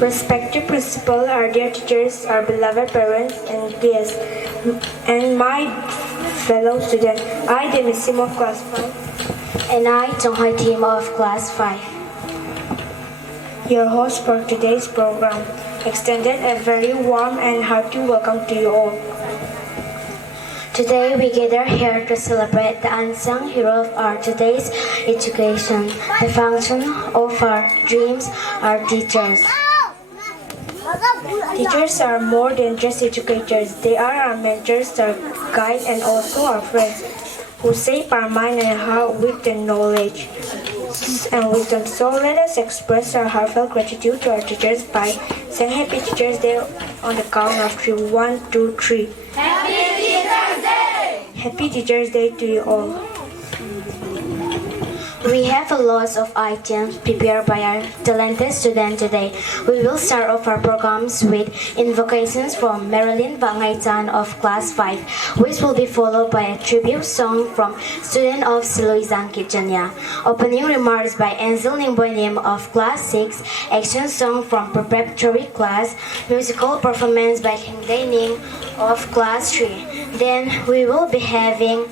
Respected principal, our dear teachers, our beloved parents and guests, and my fellow students, I, the Missim of Class 5, And I, Tonghoi team of Class 5. your host for today's program, extended a very warm and hearty welcome to you all. Today we gather here to celebrate the unsung hero of our today's education, the function of our dreams, our teachers. Teachers are more than just educators. They are our mentors, our guide, and also our friends who shape our mind and heart with their knowledge and wisdom. So let us express our heartfelt gratitude to our teachers by saying Happy Teachers Day on the count of 3. 1, 2, 3. Happy Teachers Day! Happy Teachers Day to you all. We have a lot of items prepared by our talented students today. We will start off our programs with invocations from Marilyn Vangaitan of Class 5, which will be followed by a tribute song from student of Seloijang, Kidzania. Opening remarks by Ansel Nimboynim of Class 6, action song from Preparatory class, musical performance by Kidzania of Class 3. Then we will be having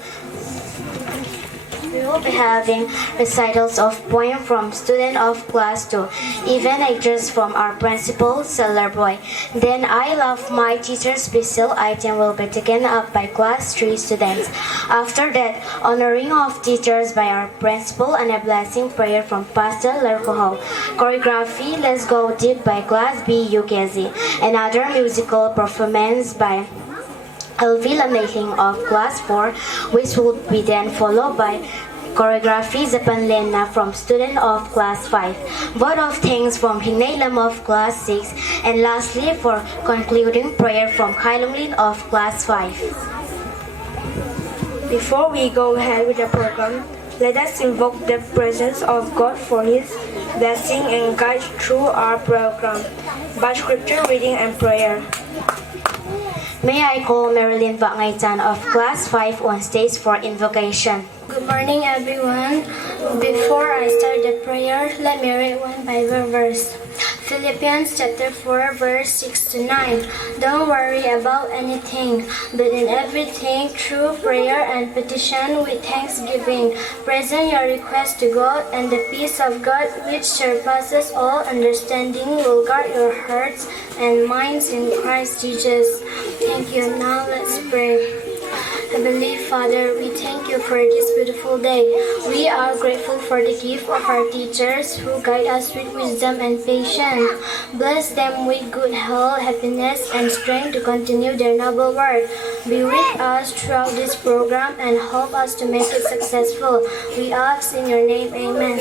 recitals of poems from students of Class 2, even actors from our principal, Sailor Boy. Then I Love My Teacher special item will be taken up by Class 3 students. After that, honoring of teachers by our principal and a blessing prayer from Pastor Lerkoho. Choreography Let's Go Deep by Class B UKZ. Another musical performance by Elvila Making of Class 4, which will be then followed by choreography Japan Lena from student of Class 5, vote of thanks from Hinay Lam of Class 6, and lastly for concluding prayer from Kailong Lin of Class 5. Before we go ahead with the program, let us invoke the presence of God for His blessing and guide through our program by scripture reading and prayer. May I call Marilyn Vangaitan of Class 5 on stage for invocation. Good morning, everyone. Before I start the prayer, let me read one Bible verse. Philippians chapter 4, verse 6 to 9. Don't worry about anything, but in everything, through prayer and petition with thanksgiving, present your request to God, and the peace of God, which surpasses all understanding, will guard your hearts and minds in Christ Jesus. Thank you. Now let's pray. Heavenly Father, we thank you for this beautiful day. We are grateful for the gift of our teachers who guide us with wisdom and patience. Bless them with good health, happiness, and strength to continue their noble work. Be with us throughout this program and help us to make it successful. We ask in your name, amen.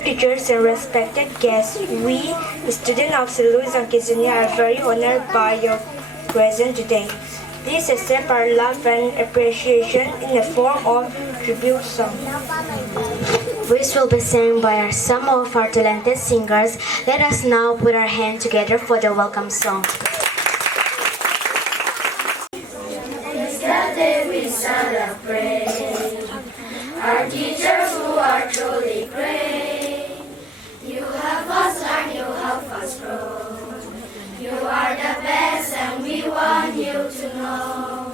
Teachers and respected guests, we, the students of Seloijang Kidzania, are very honored by your presence today. Please accept our love and appreciation in the form of tribute song, which will be sung by some of our talented singers. Let us now put our hands together for the welcome song. It's that day we celebrate our teachers who are truly great. You help us learn, you help us grow. You are the best and we want you to know.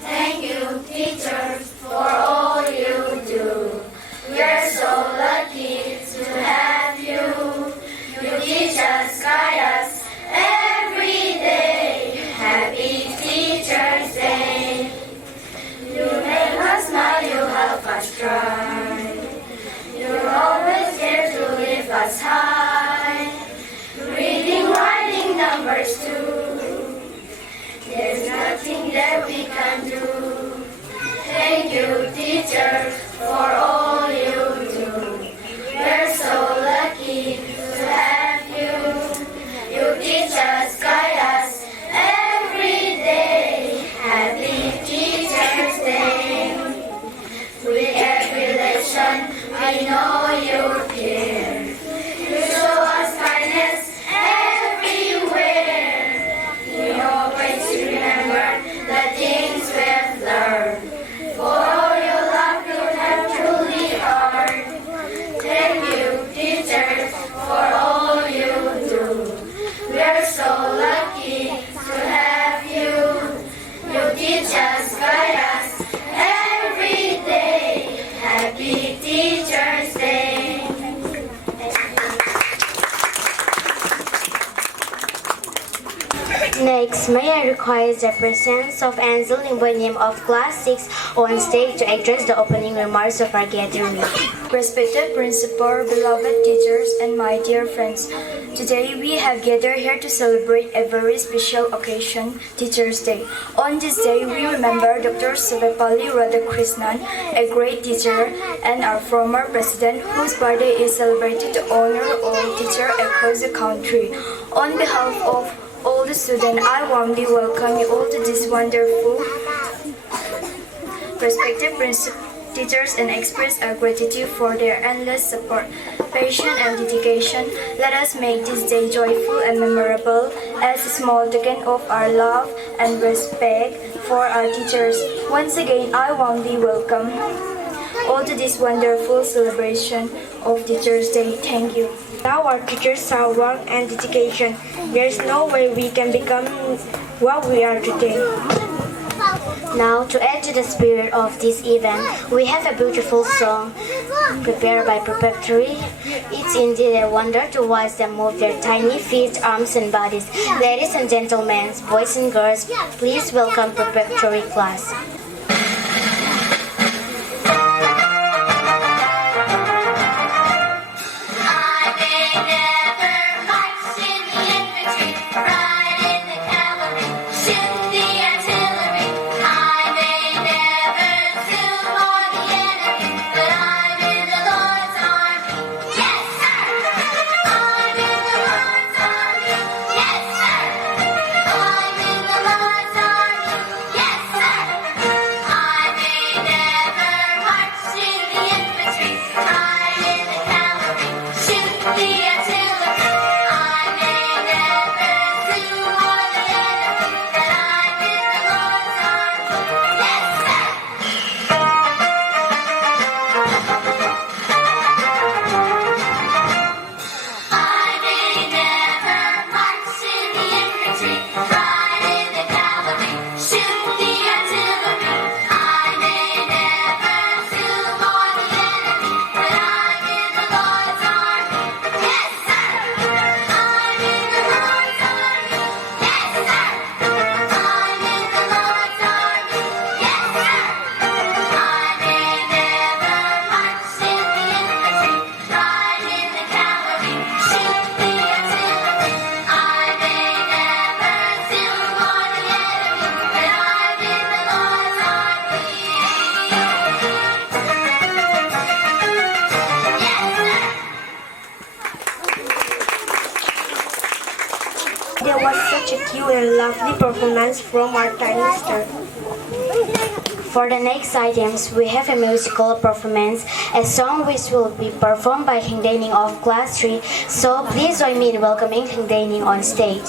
Thank you, teachers, for all you do. We're so lucky to have you. You teach us, guide us every day. Happy Teachers Day. You make us smile, you help us try. You're always here to lift us high. Reading, writing, numbers too. There's nothing that we can do. Thank you. may I request the presence of Ansel in the name of Class 6 on stage to address the opening remarks of our gathering. Respected principal, beloved teachers, and my dear friends, today we have gathered here to celebrate a very special occasion, Teachers' Day. On this day, we remember Dr. Sarvepalli Radhakrishnan, a great teacher, and our former president, whose birthday is celebrated to honor all teachers across the country. On behalf of all the students, I warmly welcome you all to this wonderful, respected teachers and express our gratitude for their endless support, passion, and dedication. Let us make this day joyful and memorable as a small token of our love and respect for our teachers. Once again, I warmly welcome all to this wonderful celebration of Teachers' Day. Thank you. Without our teachers' hard work and dedication, there is no way we can become what we are today. Now, to add to the spirit of this event, we have a beautiful song prepared by Preparatory. It's indeed a wonder to watch them move their tiny feet, arms, and bodies. Ladies and gentlemen, boys and girls, please welcome Preparatory class. There was such a cute and lovely performance from our tiny star. For the next items, we have a musical performance, a song which will be performed by Kidzania of Class 3. So please join me in welcoming Kidzania on stage.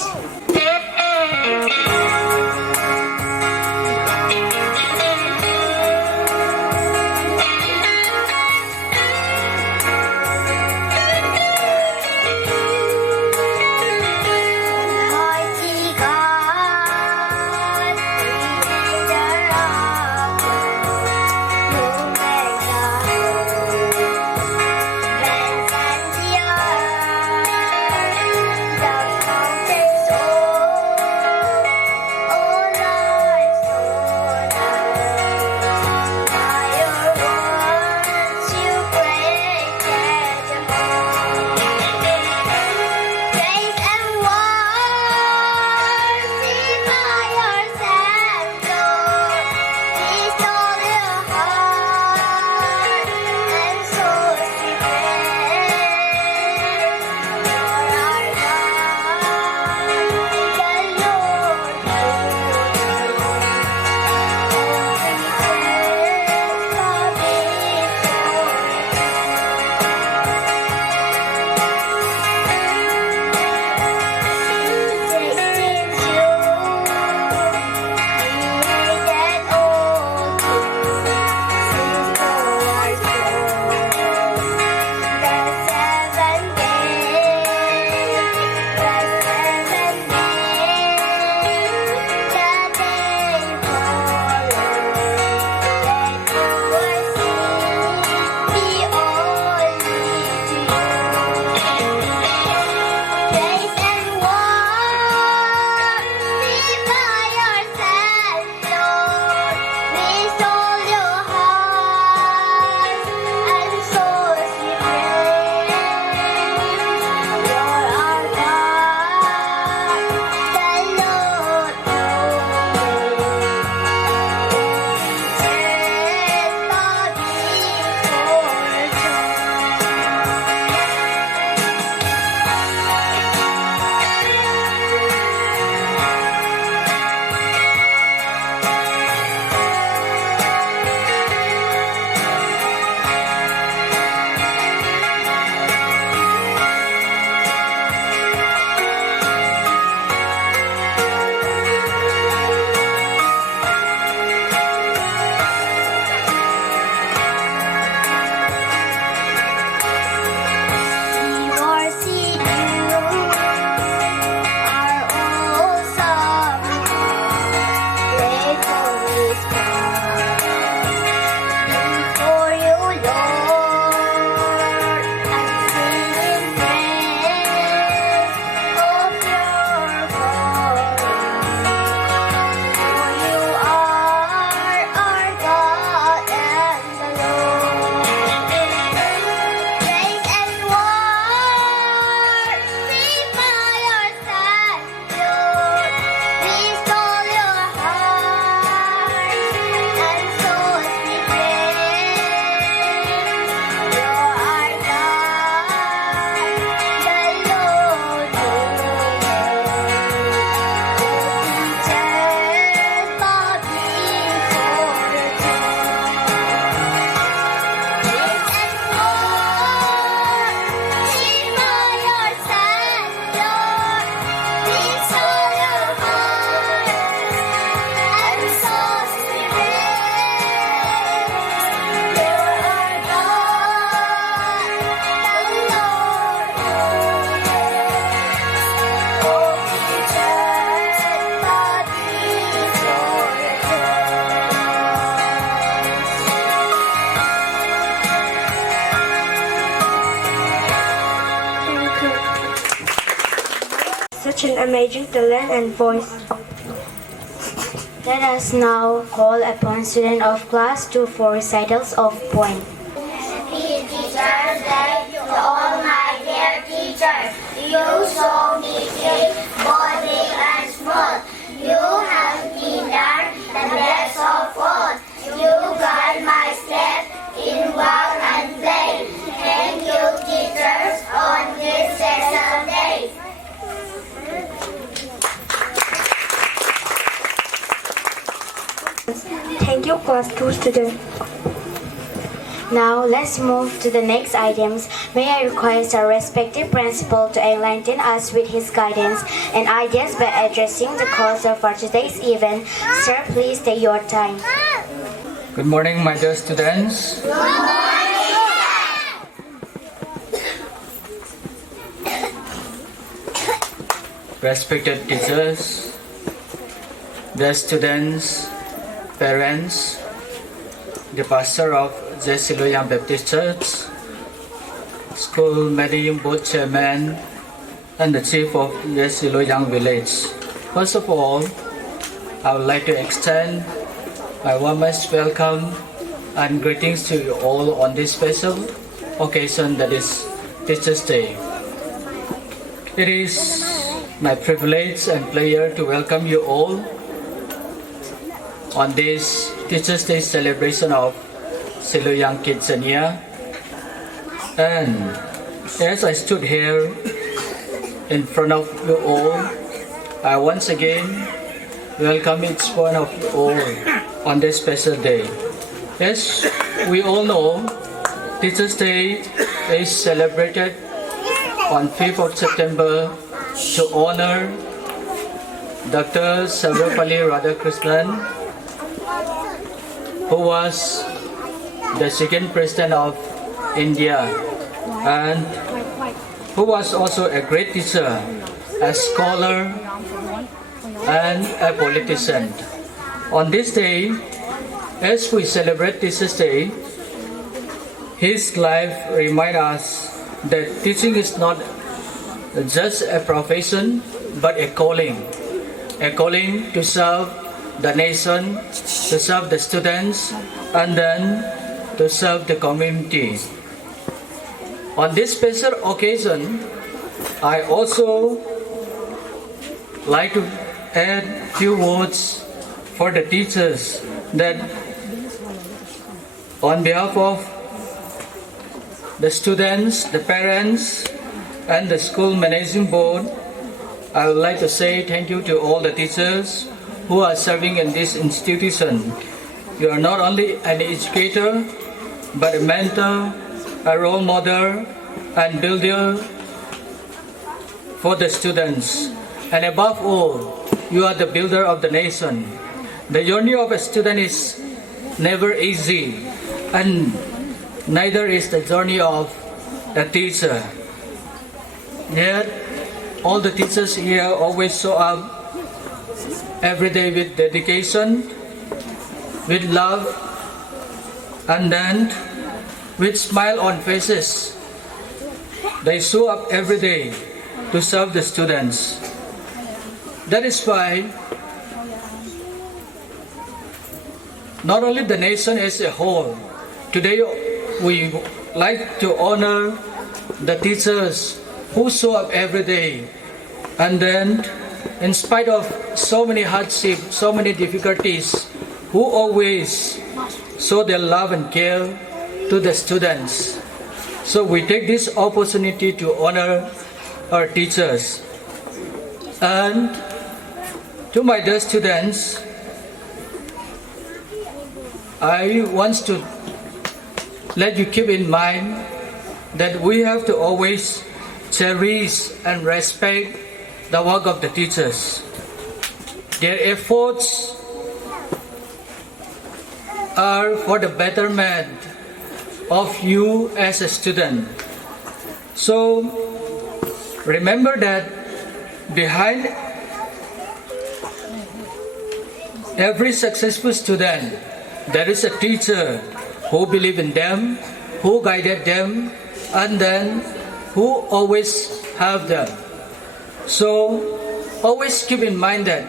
such an amazing talent and voice. Let us now call upon students of class 2 for recitals of poem. Happy Teacher's Day to all my dear teachers. You show me faith, both big and small. You have been done the best of all. You guide my steps in work and play. Thank you, teachers, on this special day. Thank you, class 2 students. Now let's move to the next items. May I request our respective principal to enlighten us with his guidance and ideas by addressing the cause of our today's event. Sir, please take your time. Good morning, my dear students. Respected teachers, dear students, parents, the pastor of Seloijang Baptist Church, school managing board chairman, and the chief of Seloijang village. First of all, I would like to extend my warmest welcome and greetings to you all on this special occasion that is Teachers' Day. It is my privilege and pleasure to welcome you all on this Teachers' Day celebration of Seloijang Kidzania. And as I stood here in front of you all, I once again welcome each one of you all on this special day. As we all know, Teachers' Day is celebrated on 5th of September to honor Dr. Sarvepalli Radhakrishnan, who was the second president of India and who was also a great teacher, a scholar, and a politician. On this day, as we celebrate Teachers' Day, his life reminds us that teaching is not just a profession but a calling to serve the nation, to serve the students, and then to serve the community. On this special occasion, I also like to add few words for the teachers that on behalf of the students, the parents, and the school managing board, I would like to say thank you to all the teachers who are serving in this institution. You are not only an educator, but a mentor, a role model, and builder for the students. And above all, you are the builder of the nation. The journey of a student is never easy, and neither is the journey of a teacher. Yet, all the teachers here always show up every day with dedication, with love, and then with smile on faces. They show up every day to serve the students. That is why not only the nation as a whole, today we like to honor the teachers who show up every day, and then in spite of so many hardships, so many difficulties, who always show their love and care to the students. So we take this opportunity to honor our teachers. And to my dear students, I want to let you keep in mind that we have to always cherish and respect the work of the teachers. Their efforts are for the betterment of you as a student. So remember that behind every successful student, there is a teacher who believed in them, who guided them, and then who always helped them. So always keep in mind that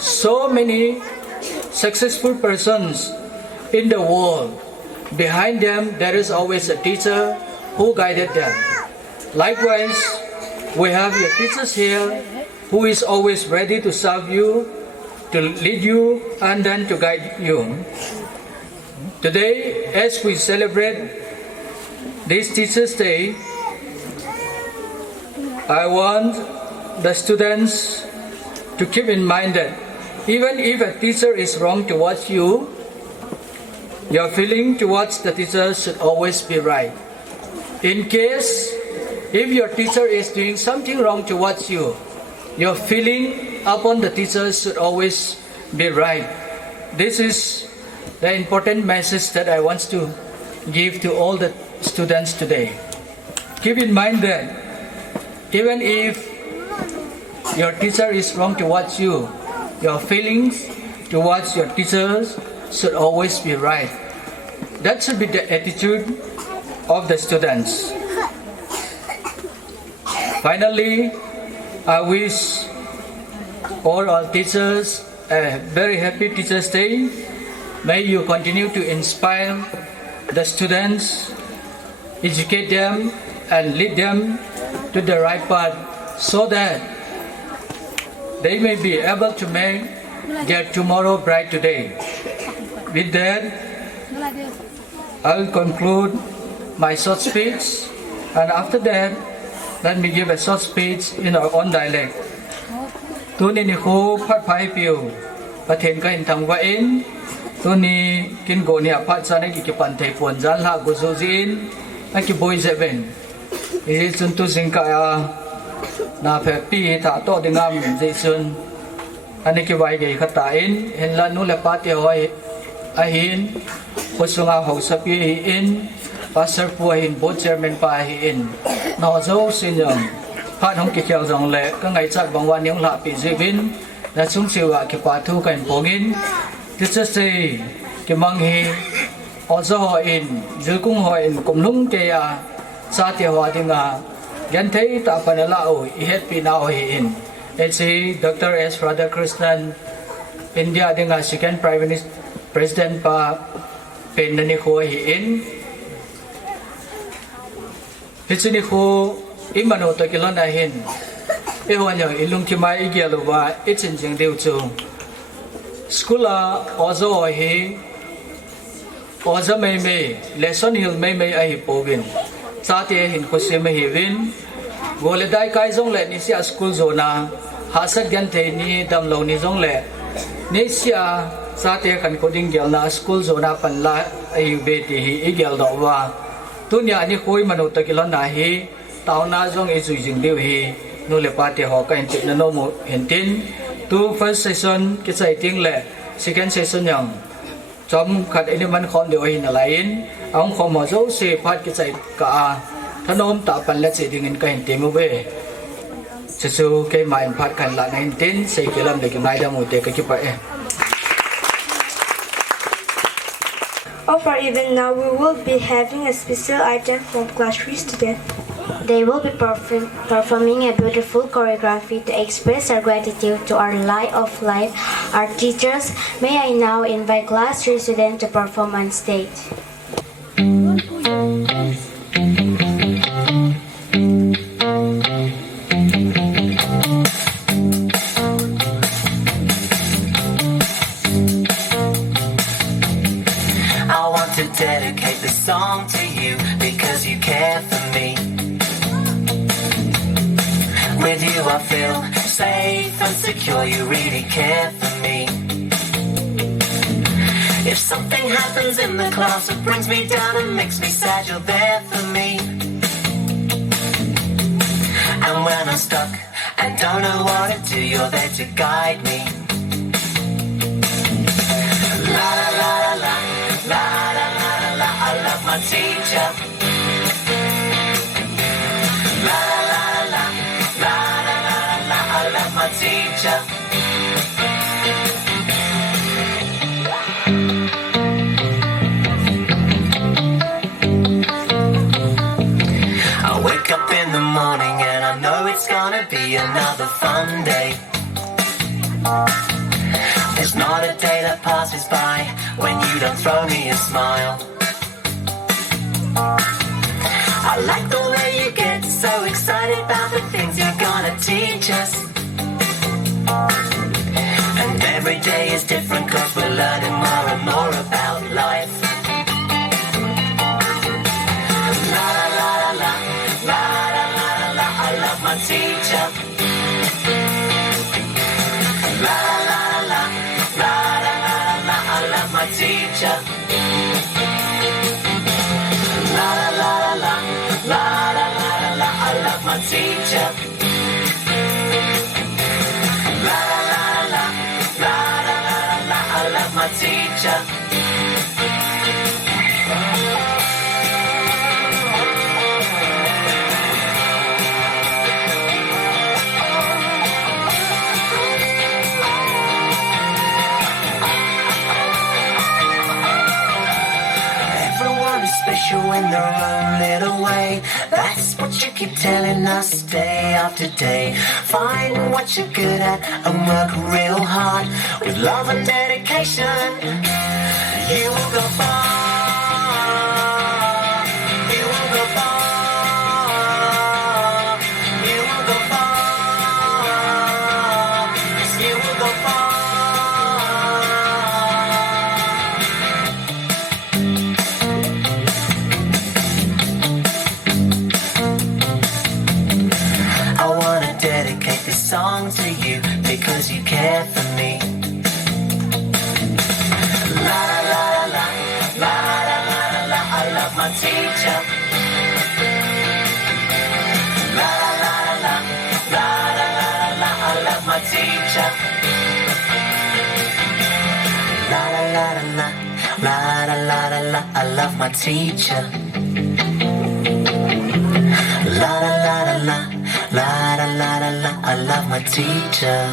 so many successful persons in the world, behind them there is always a teacher who guided them. Likewise, we have your teachers here who is always ready to serve you, to lead you, and then to guide you. Today, as we celebrate this Teachers' Day, I want the students to keep in mind that even if a teacher is wrong towards you, your feeling towards the teacher should always be right. In case if your teacher is doing something wrong towards you, your feeling upon the teacher should always be right. This is the important message that I want to give to all the students today. Keep in mind that even if your teacher is wrong towards you, your feelings towards your teachers should always be right. That should be the attitude of the students. Finally, I wish all our teachers a very happy Teachers' Day. May you continue to inspire the students, educate them, and lead them to the right path so that they may be able to make their tomorrow bright today. With that, I will conclude my short speech, and after that, let me give a short speech in our own dialect. Tu ni khu phat phai piu, pathen ka in thang wa in, tu ni kin go ni aphat sa na ki pan thei pon jan la go zo jin, a ki boy seven. Ini chun tu sing ka na phe pi tha to dingam je sun. Ani ki wai ge khata in, hen la nu le pa te hoi a hin, ko sunga ho sa pi in. Pastor Pua hin board chairman pa hi in no zo sin yong phat hong ki khiao jong le ka ngai chat bang wan yong la pi jibin na chung siwa ki pa thu kan pongin Teachers' Day ki mang hi ozo ho in zil kung ho in kum lung ke ya sa ti ho dinga gan thei ta panala o I het pi na ho hi in let's see Dr. S. Radhakrishnan India dinga second prime minister president pa pen ni ho hi in Hichini ko imano to kilon na hin. Ewan yung ilung kimai igyalo ba itsin jing diu chu. Skula ozo hi ozo may lesson hil may ay hipogin. Sa ti hin ko si may hivin. Gole dai kai zong le ni sia school zona hasad gan te ni dam lo ni zong le. Ni sia sa ti kan ko ding gyal na school zona pan la ay be ti hi igyal do wa. Tunya ni koi manu ta kilon na hi tao na zong e zui jing deu hi nu le pa te ho ka in na no mo hentin tu first session ki sai ting le second session yang chom khat any man khon deu hi na lain ong kho mo zo se phat ki sai ka thanom ta pan le che ding in ka hin te mo be chu ke mai phat kan la 19 sei kilam le ki mai da mo te ka ki pa e. For even now, we will be having a special item from class 3 students. They will be performing a beautiful choreography to express our gratitude to our light of life, our teachers. May I now invite class 3 students to perform on stage. To dedicate this song to you because you care for me. With you I feel safe and secure, you really care for me. If something happens in the class that brings me down and makes me sad, you're there for me. And when I'm stuck and don't know what to do, you're there to guide me. La la la la la. La la la la la, I love my teacher. La la la la, la la la la, I love my teacher. I wake up in the morning and I know it's gonna be another fun day. passes by when you don't throw me a smile. I like the way you get so excited about the things you're gonna teach us. And every day is different 'cause we're learning more and more about life. La la la la la, la la la la, I love my teacher. La la la la, la la la la, I love my teacher. La la la la, la la la la, I love my teacher. La la la la, la la la la, I love my teacher. Special in their own little way. That's what you keep telling us day after day. Find what you're good at and work real hard with love and dedication. You will go far. You will go far. You will go far. Yes, you will go far. Song to you because you care for me. La la la la, la la la la, I love my teacher. La la la la, la la la la, I love my teacher. La la la la, la la la la, I love my teacher. La la la la. La la la la la, I love my teacher.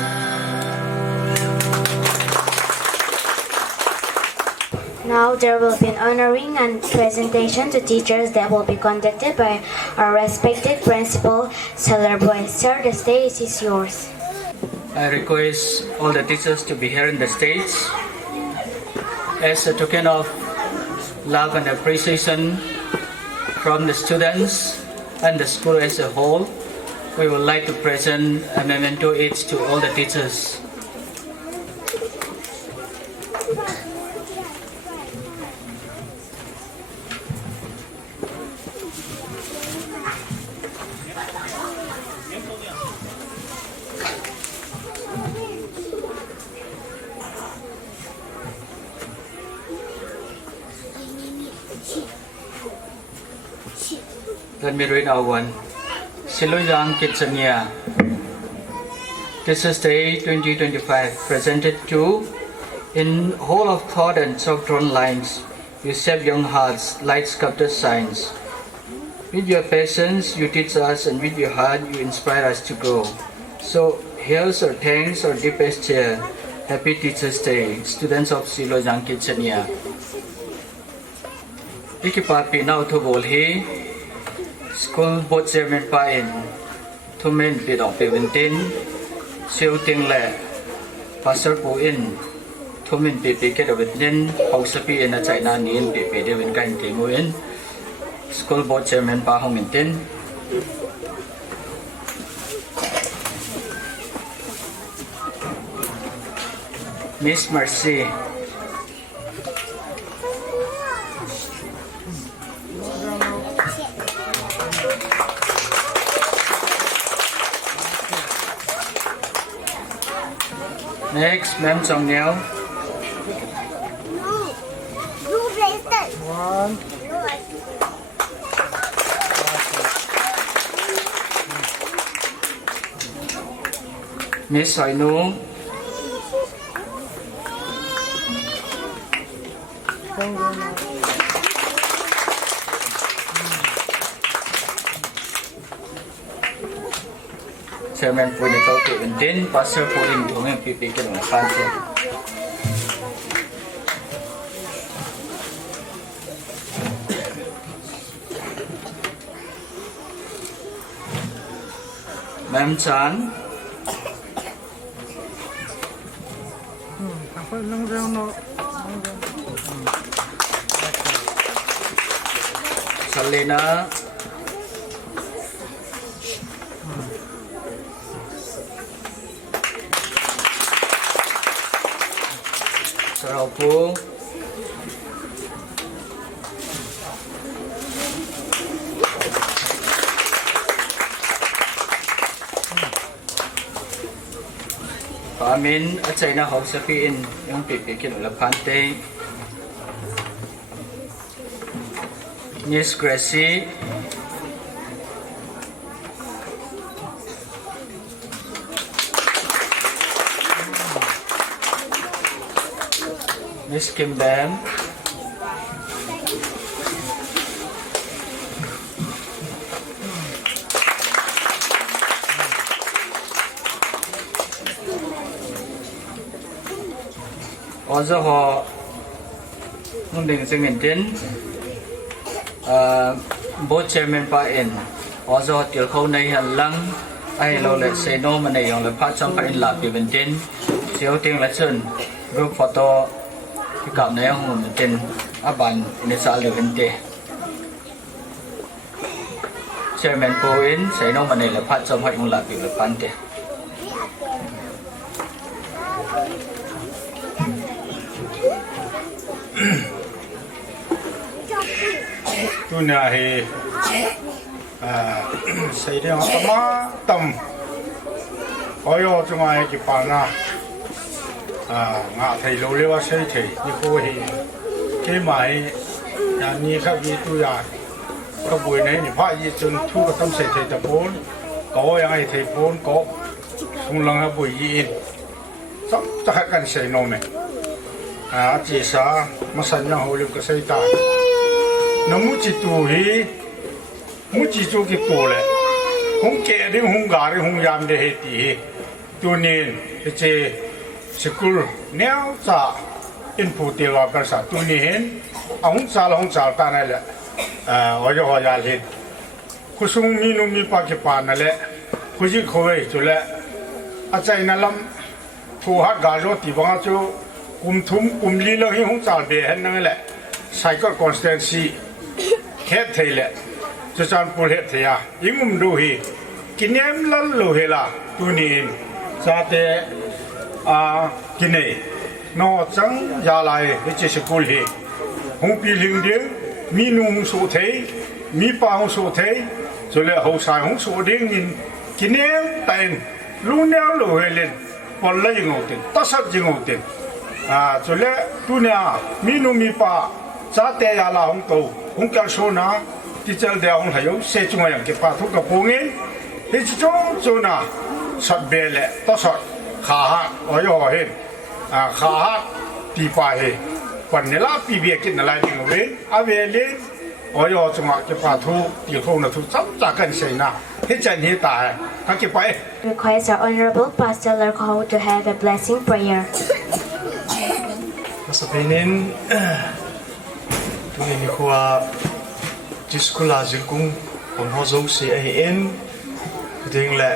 Now there will be an honoring and presentation to teachers that will be conducted by our respected principal, Seloijang. Sir, the stage is yours. I request all the teachers to be here in the stage. As a token of love and appreciation from the students and the school as a whole, we would like to present a memento each to all the teachers. Let me read out one. Seloijang, Kidzania. Teachers Day 2025 presented to in whole of thought and soft-drawn lines. You shape young hearts like sculpted signs. With your patience, you teach us, and with your heart, you inspire us to grow. So here's our thanks, our deepest cheer. Happy Teachers Day, students of Seloijang, Kidzania. Ikipat now to Bolhi. School board chairman pain to men bid of Bevintin, shooting le, pastor po in, to men be picket of it then, Hausapi in a China Nian be Devin Gan Timuin, school board chairman Pahomintin. Miss Mercy. Next, Ma'am Chong Niao. Miss Soi Nu. Chairman po nito po din, pastor po rin doon yung pipigil ng pansin. Ma'am Chan. Apa lang daw no? คันเลยนะสระปูAmin at sa ina ho sabihin yung pipikin ulapan te Miss Gracie Miss Kim Bam Also họ mong định sinh hình tin both chairman pa in also họ tiểu khâu này hẳn lăng ai lâu lại say no mà này dùng là phát trong phải in là biểu hình tin chiếu tiếng là chân group photo cái cảm này không hình tin áp bạn in sa lưu hình tin chairman po in say no mà này là phát trong phải in là biểu là pan tin tôi nhà thì xây dựng tấm tầm có yo chúng ai cái bàn à ngã thầy lâu lâu xây thầy như cô thì cái máy nhà như các vị tôi à các buổi này thì phải gì chừng thu cái tâm xây thầy tập bốn có ai thầy bốn có không lần là buổi gì sắp chắc cần xây nôm này chỉ sa mà sanh nhau hồi lúc cái xây tài nó muốn chỉ tu hi muốn chỉ cho cái tu lệ không kể đến không gà đến không yam để hết đi tu nên cái chế school nếu sa input tiêu vào cái sa tu nên ông sa ta này lệ ở chỗ họ giải hết cô sung mi nu mi pa cái pan này lệ cô chỉ khơi cho lệ chạy nó lắm thu hát gà rồi thì bằng cho cùng lý lo hi không sao về hết năng lệ cycle constancy hết thầy lệ cho chọn phụ hết thầy à những đôi hi kinh nghiệm lắm lôi là tu niệm sa te cái này nó chẳng ra lại cái chế sự hi không bị liên đến mi nung số thế mi pa không số thế rồi lại hậu sai không số đến nhìn kinh nghiệm tiền luôn nhau lôi lên còn lấy ngầu tiền tất sát ngầu tiền cho nên tu nhà mi nung mi pa giá tệ là không tàu không kéo số na thì chơi đều không thấy xe chung hàng cái pa thuốc cái bông ấy thì chỉ cho na sát bể lệ tất sát khá ở chỗ hết khá thì phải hết còn nếu là bị việc cái này lại thì người về lên ở chỗ chung cái pa thuốc thì không là thuốc sắp ra cần xe na hết chân hết tài các cái phải Request our Honorable Pastor Lerko to have a blessing prayer. Sabihin tuloy ni kuha jiskula jilkung panghozo si ahin kuting le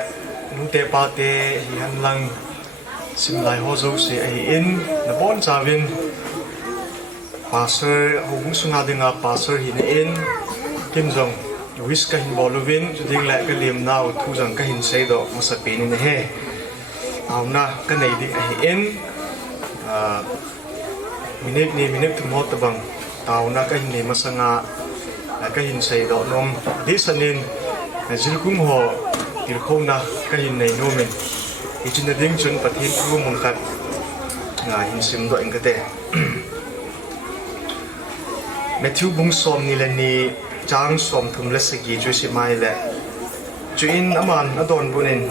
nute pate hihan lang simlay hozo si ahin nabon sabin pastor hong sunga dinga pastor hinain kim jong wis ka hin boluvin kuting le kalim naw thu jang ka hin sei do masapin ni he auna ka nei di ahin minute thum hot bang tau na ka hin masanga ka hin sei do nom disanin jilkum ho tir khona ka hin nei no men ichin ding chun pathin ru mun khat nga hin sim do engate Matthew bung som ni le ni chang som thum le sagi ju si mai le chuin aman adon bunin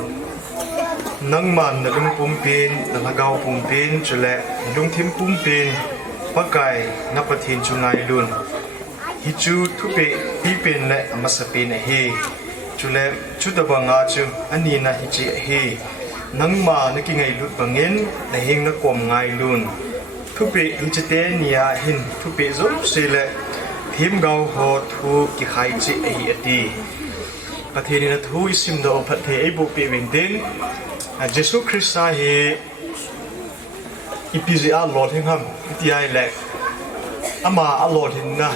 nang man na lung pumpin na gau pumpin chule lung thim pumpin pakai na pathin chungai lun hi chu thupe pipin le amasapin he chule chudabanga chu ani na hi chi he nangma na ki ngai lut bangin na hing na kom ngai lun thupe hi chite nia hin thupe zo sile thim gau ho thu ki khai chi hi ati pathin na thu isim do pathe ei bu pe wingten Jesus Christ he IPZA Lord Hingham TI lek ama a Lord hin na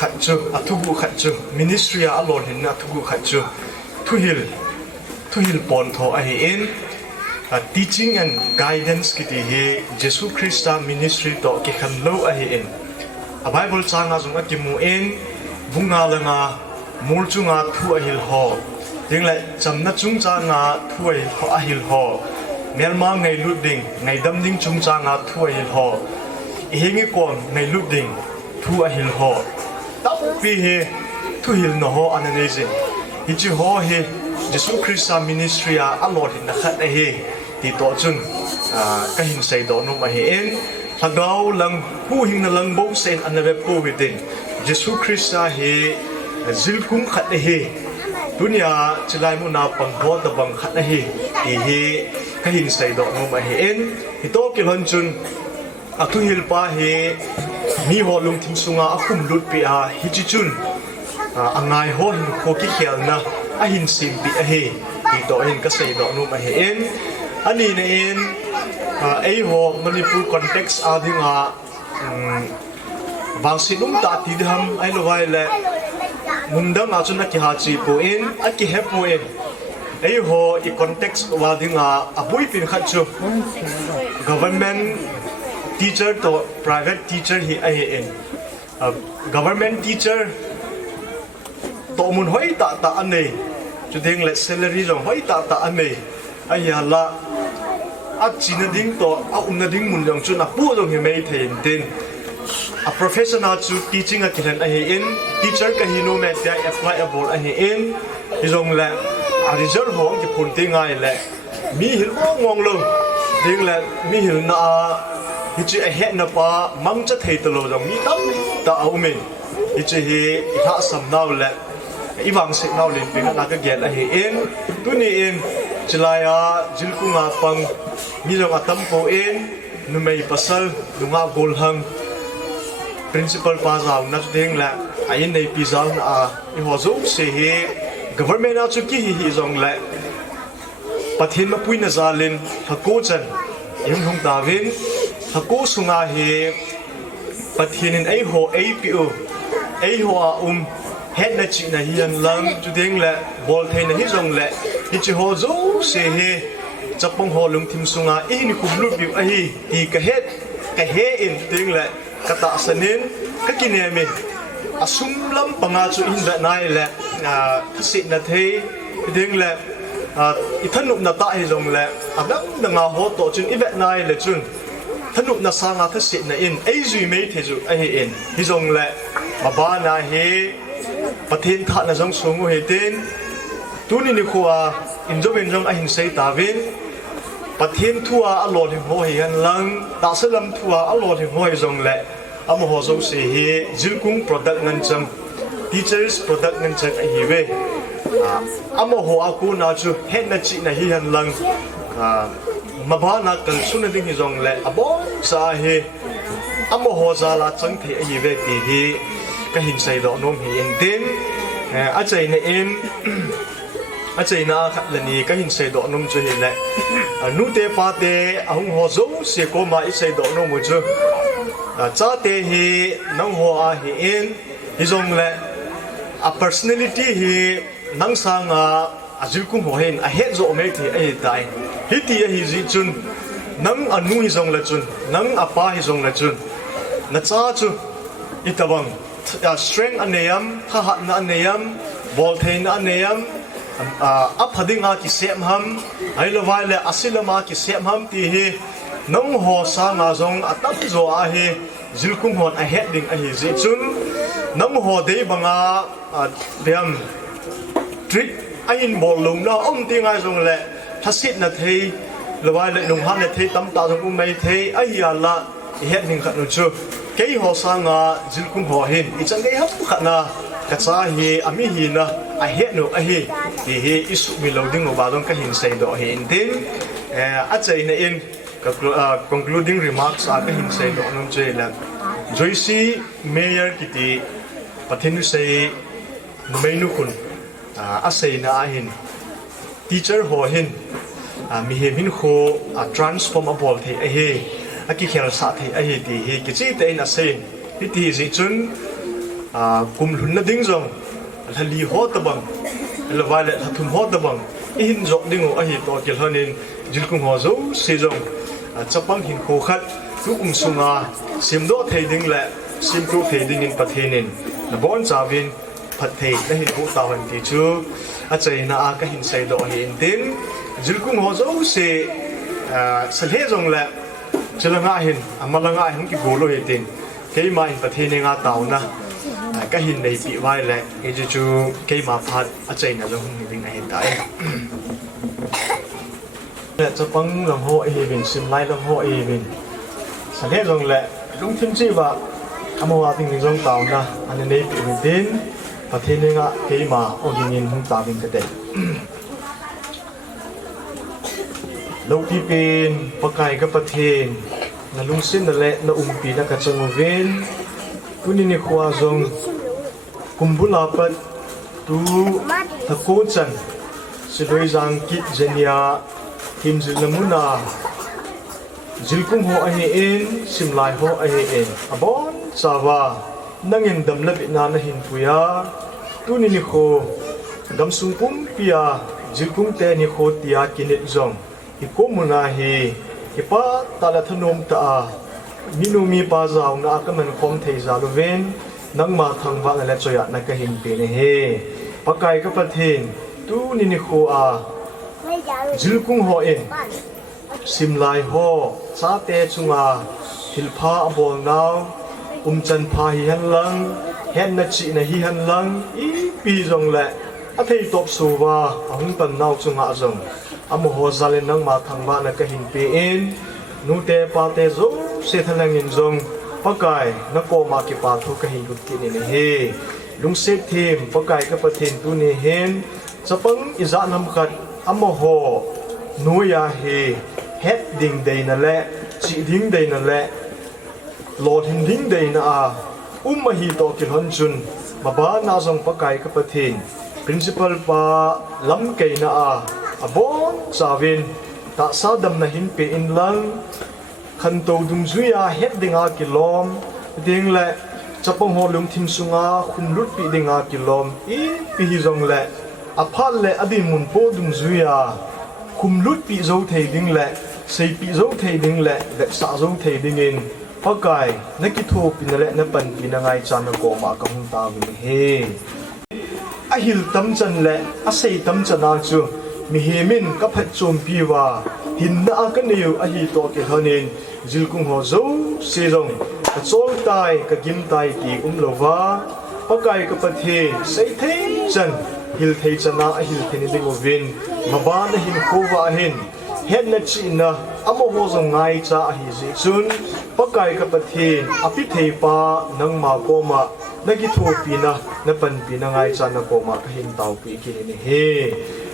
ขัดจูทุกุขัดจูมินิสทรีอลอนเห็นนะทุกุขัดจูทุฮิลปอนทอไอเอ็น teaching and guidance กิติเฮเยซูคริสต์มินิสทรีต่อกิขันโลไอเอ็นBible จางอาจงกิมูเอ็นบุงาลงามูลจุงาทั่วฮิลฮอยังไงจำนัดจุงจางาทั่วฮิลฮอเมลมาไงลุดดิ่งไงดำดิ่งจุงจางาทั่วฮิลฮอเฮงก่อนไงลุดดิ่งทั่วฮิลฮอตับปีเฮทั่วฮิลนฮออันนั้นเองฮิจิฮอเฮเยซูคริสต์มินิสทรีอัลลอฮ์หินนักขัดเฮที่ต่อจุนก็หินใส่ดอกนุ่มเฮเอ็นถ้าเราลังผู้หิงนั่งลังบ่เซนอันนั้นแบบผู้วิดินเยซูคริสต์เฮจิลกุมขัดเฮดุนยาจะได้มุนาปังหัวตะบังขัดเฮเฮก็หินใส่ดอกนุ่มเฮเอ็นที่โตกิลันจุนอัตุฮิลปาเฮมีหัวลุงทิมสุงาอัคุมลุดปีอาฮิจิจุนอังไงหัวหินโคกิเขียนนะหินสิมปีเฮที่โตเห็นก็ใส่ดอกนุ่มเฮเอ็นอันนี้เนี่ยเองไอ้หัวมันมีฟูคอนเท็กซ์อาดิงาบางสิ่งนุ่มตาตีดhamไอ้ลูกไอ้เล่มุมดังอาจจะนักกิฮาจีโปเอ็นอักกิเฮปโปเอ็นไอ้หัวอีคอนเท็กซ์ว่าดิงาอบุยปินขัดจู government teacher ต่อ private teacher ฮีไอ้เอ็น government teacher ต่อมุนห้อยตาอันนี้จุดเองเล็ก salary จงห้อยตาอันนี้ไอ้ยาละอาจีนดิ้งตัวนาดิ้งมุนยังจุนักพูดตรงที่ไม่เห็นดินprofessional จุ teaching กันเห็นไอ้เอ็น teacher กันฮิโนเมตได้ applicable ไอ้เอ็นที่ตรงแหละresult ของที่ผลที่ง่ายแหละมีหินมองลงดิ้งแหละมีหินน่าที่จะเห็นนะป้ามั่งจะเทตลอดมีตั้มตาเอาเมนที่จะเห็นถ้าสำนักแหละอีบางสิ่งเราเรียนเป็นนักเรียนไอ้เอ็นตัวนี้เองจะลายจิลกุงาปังมีเรื่องตั้มโปเอ็นนุ่มไม่ปัสสาวนุ่งาโกลหัง principal ป้าสาวนัดเด้งแหละไอ้ในปีสาวน่ะอีหัวซุกเสีย government น่าจะกี่ฮิจงแหละประเทศมาปุยน่าจะเล่นฮักโกจันยังคงตาวินฮักโกสุงาเฮประเทศนั้นไอ้หัวไอ้ปิโอไอ้หัวเฮ็ดนัดจีน่ะฮิยันลังจุดเด้งแหละบอลเทนน่ะฮิจงแหละฮิจิหัวซุกเสียเฮจับปงหัวลุงทิมสุงาอีนี่คุมลุบิวไอ้ฮีกะเฮ็ดอินเด้งแหละกะตะสนินกะกินเนมิอสุมลำปังอาจูอินแบบนายแหละสินาทีเด้งแหละอีท่านุบนาตาให้ลงแหละดังดังอาหัวโตจุนอีแบบนายเลยจุนท่านุบนาสางาทัศน์น่ะอินไอ้จุยไม่เทจุไอ้อินฮิจงแหละบ้านาเฮประเทศท่าน่ะจงสูงเฮเดนตัวนี้นี่ขัวอินโดเป็นจงไอ้หินเซตาวินประเทศทั่วอลอถึงหัวเฮียนลังตาสลัมทั่วอลอถึงหัวจงแหละอามหัวจงเสียจิลกุง product เงินจัง teachers product เงินจังไอ้เฮเวอามหัวอากูน่าจูเห็นนัดจีน่ะเฮียนลังมาบ้านักกันสุนัขดิ้งจงแหละอบอสาเฮอามหัวซาลาจังเทไอ้เฮเวตีเฮก็หินใส่ดอกนมเฮียนเด่นอาจารย์เนี่ยเอ็มอาจารย์น่าขัดเลยนี่ก็หินใส่ดอกนมจุเห็นแหละนู่นเตปาเตอาหงหัวโซ่เสียก็มาอีใส่ดอกนมมุจุจ้าเตฮีน้องหัวเห็นฮิจงแหละ personality ฮีนังสังจิลกุมหัวเห็นเฮ็ดโจเมทีไอ้ตายฮิตีฮิจิจุนนังอนุฮิจงละจุนนังป้าฮิจงละจุนนัจ้าจุอิตาบังstrength อันเนียมข้าหันอันเนียมบอลเทนอันเนียมพัดดิ้งอาคิเสียมฮัมไอ้ละวายเลยอาศิลมาคิเสียมฮัมที่เฮน้องหัวสางาจงตั้มโจอาเฮจิลกุมหัวไอเฮ็ดดิ้งไอเฮจิจุนน้องหัวเดย์บังเดียมทริกไอ้อินบอลลงแล้วที่ไงจงเลยทัศน์นาทีละวายเลยลงหันนาทีตั้มตาจงอุ้มไม่ทีไอ้ยาละเฮ็ดดิ้งขัดนุ่จูเกี่ยหัวสางาจิลกุมหัวเห็นอีจังได้ฮับขัดนะกระซ่าเฮอามีหินะไอเฮนุไอเฮที่เฮอิสุมิลดิ้งอบาดงก็เห็นใส่ดอกเห็นดิ้งอาจารย์เนี่ยconcluding remarks อาก็เห็นใส่ดอกน้ำเจริญ Joyce Mayor กิติปฏินุสัยไม่นุคุณอาศัยน่าเห็น teacher หัวเห็นมีเห็นหินโคtransform อบอลที่ไอเฮอากิเคลสัตที่ไอเฮที่เฮกิจิตเอ็นอาศัยที่ที่จิจุน kum hun na ding zong la li ho ta bang la wa le la thum ho ta bang in zo ding o a hi to kil hanin jil kum ho zo se zong chapang hin ko khat tu sunga sim do thei ding le sim tu thei ding in pathenin na bon chawin phat thei na hin ko tawan ti chu a chei na a ka hin sei do hi in tin jil kum ho zo se salhe zong le chalanga hin amalanga hin ki golo hi tin kei ma in patheni nga taw na ka hin nei pi vai le e chu kei ma phat a chei na lo hung ding na hin ta le chapang lam ho e bin sim lai lam ho e bin salhe zong le lung thim chi wa amawa ting ning zong taw na an nei pi bin tin patheni nga kei ma o ding in hung ta bin ka te lâu ti pin pakai ka pathin na lungsin na le na umpi na ka changoven kunin ni khwa zong kumbula pat tu thakochan Seloijang Kidzania himjil namuna jilkum ho ahi in simlai ho ahi in abon chawa nangin damlap na na hin puya tunin ni kho gamsung pum pia jilkum te ni kho tia kinit zong ikomuna hi ipa tala thanom ta minumi pa zaw na akaman khom thei zaluven nangma thangwa na le choya na ka hin pe ne he pakai ka pathin tu ni ni kho a jilkung ho in simlai ho cha te chunga hilpha abol naw chan pha hi han lang hen na chi na hi han lang i pi jong le a thei top suwa ahung tan naw chunga jong amo ho zalen nang ma thangwa na ka hin pe in nu te pa te zo se thalang in zong pakai na ko ma ki pa thu ka hin lut ki ni he lung se them pakai ka pathin tu ni hen chapang iza nam khat amo ho nu ya he het ding dei na le chi ding dei na le lo hin ding dei na a ma hi to ki hon chun baba na zong pakai ka pathin principal pa lam ke na a abon chawin ta sadam na hin pe in lang khan to dung zuya het dinga kilom ding le chapong ho lung thim sunga khum lut pi dinga kilom i pi hi zong le aphal le adi mun po dung zuya khum lut pi zo thei ding le sei pi zo thei ding le le sa zo thei ding in pakai na ki tho pi na le na pan pi na ngai chan ko ma ka hung ta mi he a hil tam chan le a sei tam chana chu mi hemin ka phat chom piwa hin na ka neu a hi to ke hanin jilkung ho zo se rong ka chol tai ka gim tai ti lowa pakai ka pathe sei thei chan hil thei chana a hil theni ding ovin maba na hin khowa hin hen na chi na amo ho zo ngai cha a hi ji chun pakai ka pathe api thei pa nang ma ko ma nagi tho pi na pan pi na ngai cha na ko ma ka hin tau pi ki ni he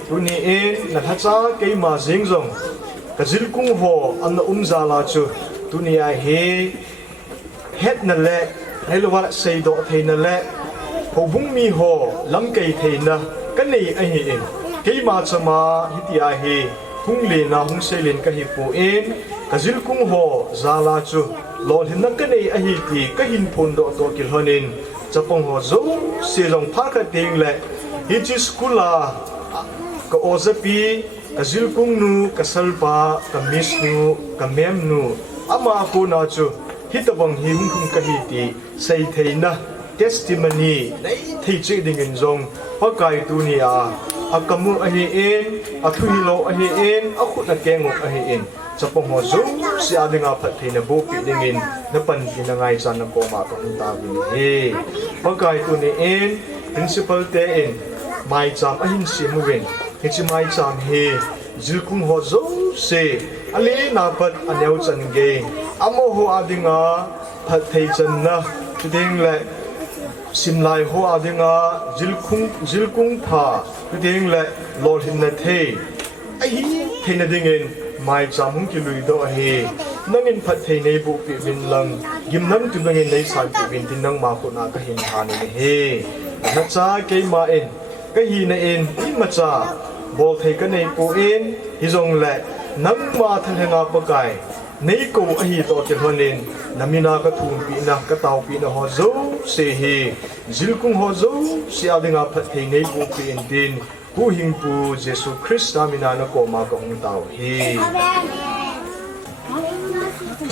tuni in na thacha ke ma jing zong ka jilkung ho an za la chu tuni ai he het na le helwa sei do thei na le ho bung mi ho lam kei thei na ka nei a hi in ke ma chama hiti ai he hung le na hung sei len ka hi pu in ka jilkung ho za la chu lol hin na ka nei a hi ti ka hin phun do to kil honin chapong ho zo se long pha ka ting le hi chi skula ka ozapi ka jilkung nu ka salpa ka mis nu ka mem nu ama ko na chu hitabang hi hung hung ka hi ti sei theina testimony nei thei che ding in zong pakai tu ni a akamu a hi en a thu hi lo a hi en a khut na keng a hi en chapong ho zo si adinga phat theina bo pi ding in na pan pi na ngai chan na ko ma ka hung ta bi he pakai tu ni en principal te en mai cham a hin si mu wen hichi mai cham he jilkung ho zo se ale na pat aneu chan ge amo ho adinga phat thei chan na ding le simlai ho adinga jilkung tha ding le lol hin na thei ai thei na ding in mai cham hung ki lui do he nangin phat thei nei bu pi bin lang gim nam tu nangin nei san pi bin tin nang ma ko na ka hin ha ni he na cha ke ma in ka hi na in i ma cha bol thei ka nei pu in hi zong le nang ma than nga pa kai nei ko a hi to te honin namina ka thum pi na ka tau pi na ho zo se hi zilkung ho zo si adinga phat thei nei bu pi in din hu hing pu jesu christ namina na ko ma ka hong tau hi.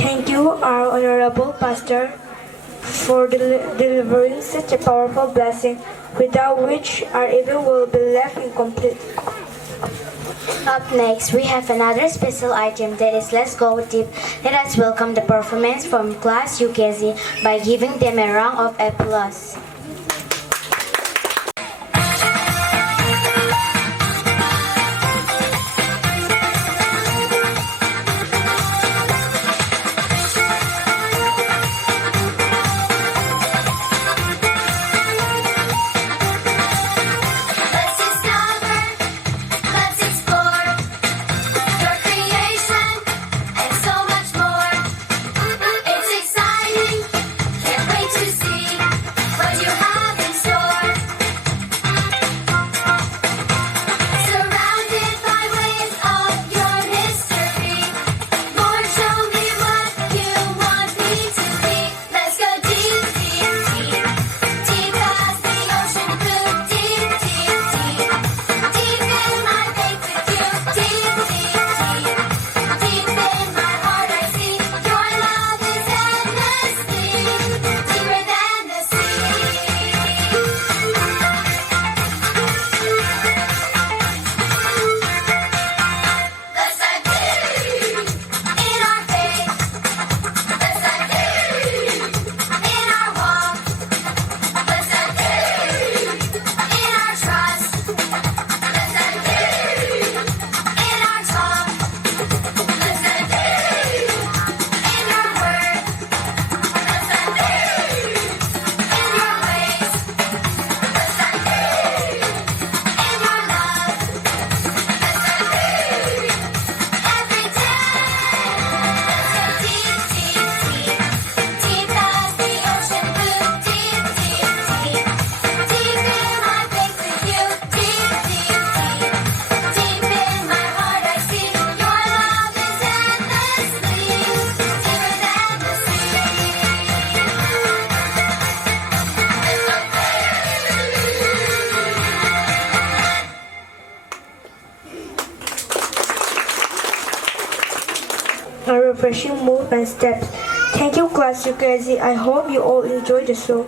Thank you, our honorable pastor, for delivering such a powerful blessing, without which our event will be left incomplete. Up next, we have another special item, that is Let's Go Deep. Let us welcome the performance from class UKZ by giving them a round of applause. Let's discover, let's explore your creation and so much more. It's exciting, can't wait to see what you have in store. Surrounded by waves of your mystery, Lord, show me what you want me to be. Let's go deep, deep, deep, deep as the ocean blue. Deep, deep, deep, deep in my faith with you. Deep, deep, deep, deep in my heart I see your love is endlessly deeper than the sea. Let's dive deep in our faith. Let's dive deep in our walk. Let's dive deep in our trust. Let's dive deep in our talk. Let's dive deep in your word. Let's dive deep in your ways. Let's dive deep in your love. Let's dive deep every day. Let's go deep, deep, deep, deep as the ocean blue. Deep, deep, deep, deep in my faith with you. Deep, deep, deep, deep in my heart I see your love is endlessly deeper than the sea. A refreshing move and steps. Thank you, class UKZ. I hope you all enjoyed the show.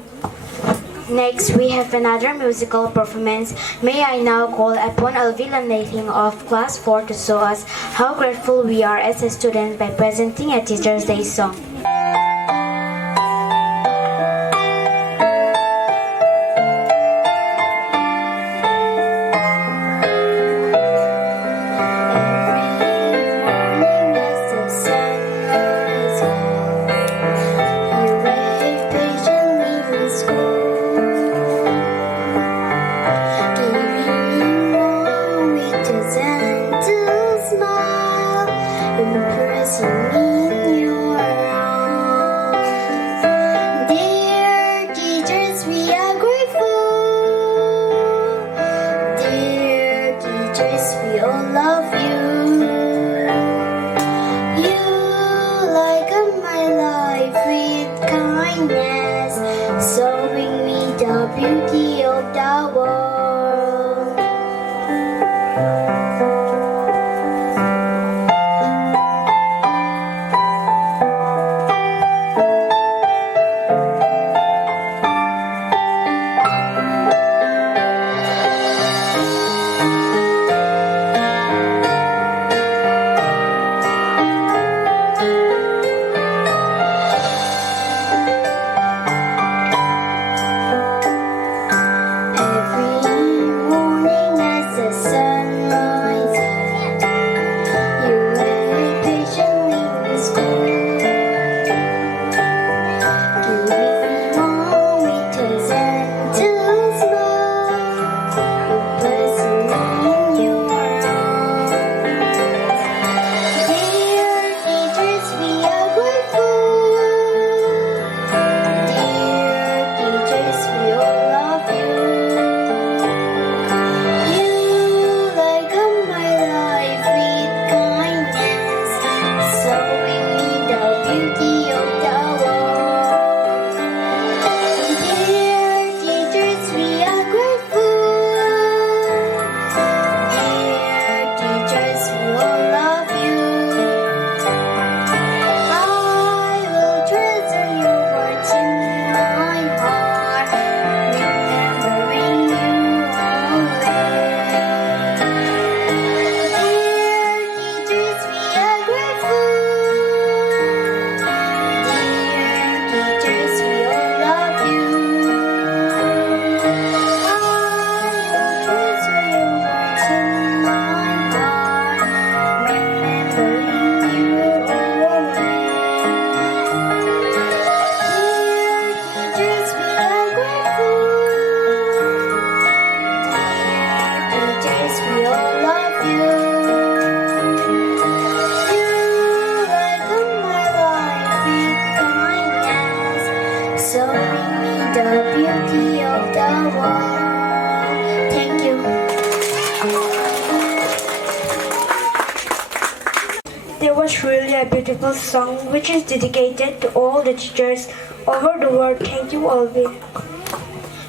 Next, we have another musical performance. May I now call upon Alvila Nathing of Class 4 to show us how grateful we are as a student by presenting a Teacher's Day song. Morning as the sun rises, you wait patiently in school, giving me more with a gentle smile, impressing me in your arms. Dear teachers, we are grateful. Dear teachers, we all love you. You lighten my life with kindness, showing me the beauty of the world. Every showing me the beauty of the world. Thank you. There was really a beautiful song which is dedicated to all the teachers over the world. Thank you, Olvi.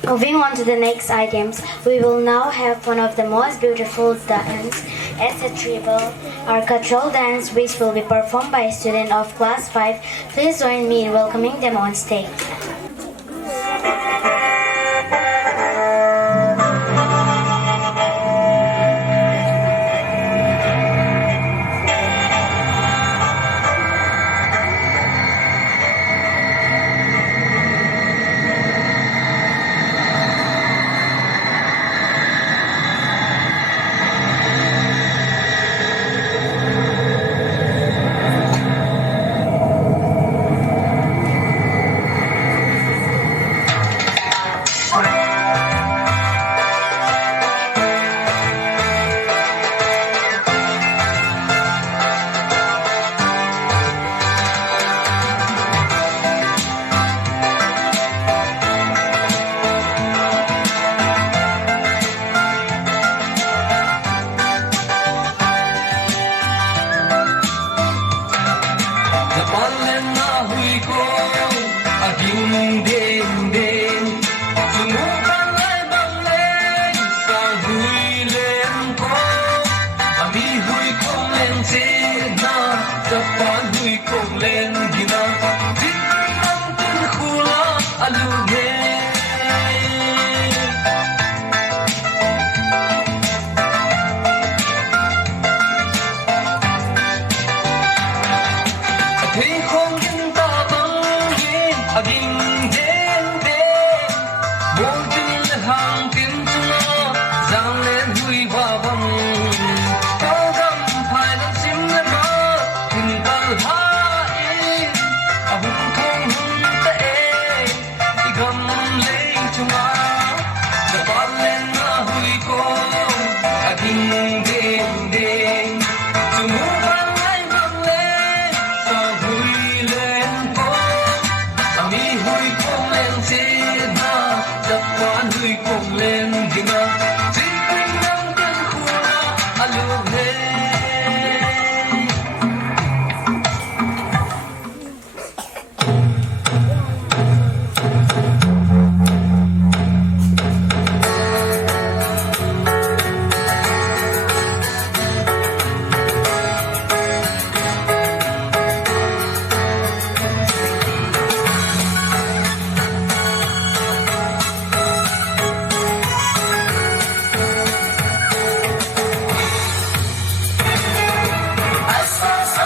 Moving on to the next items, we will now have one of the most beautiful dance as a tribal, our cultural dance, which will be performed by a student of class 5. Please join me in welcoming them on stage. Hãy subscribe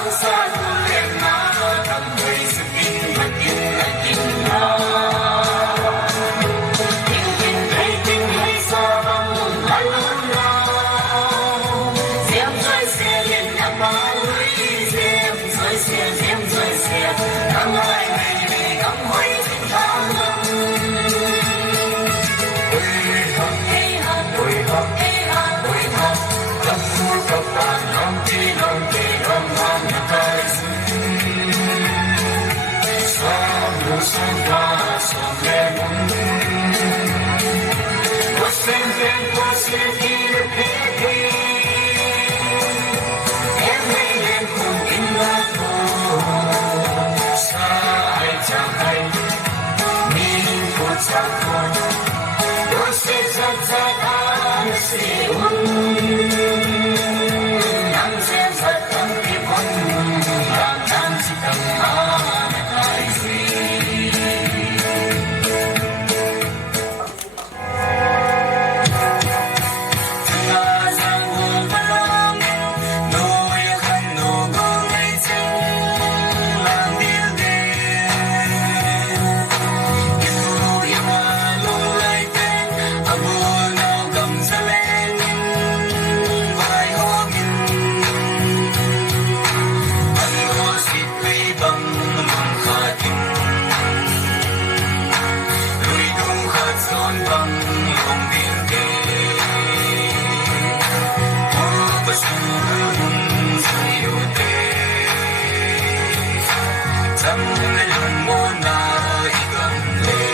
cho kênh Ghiền Mì Gõ để không bỏ lỡ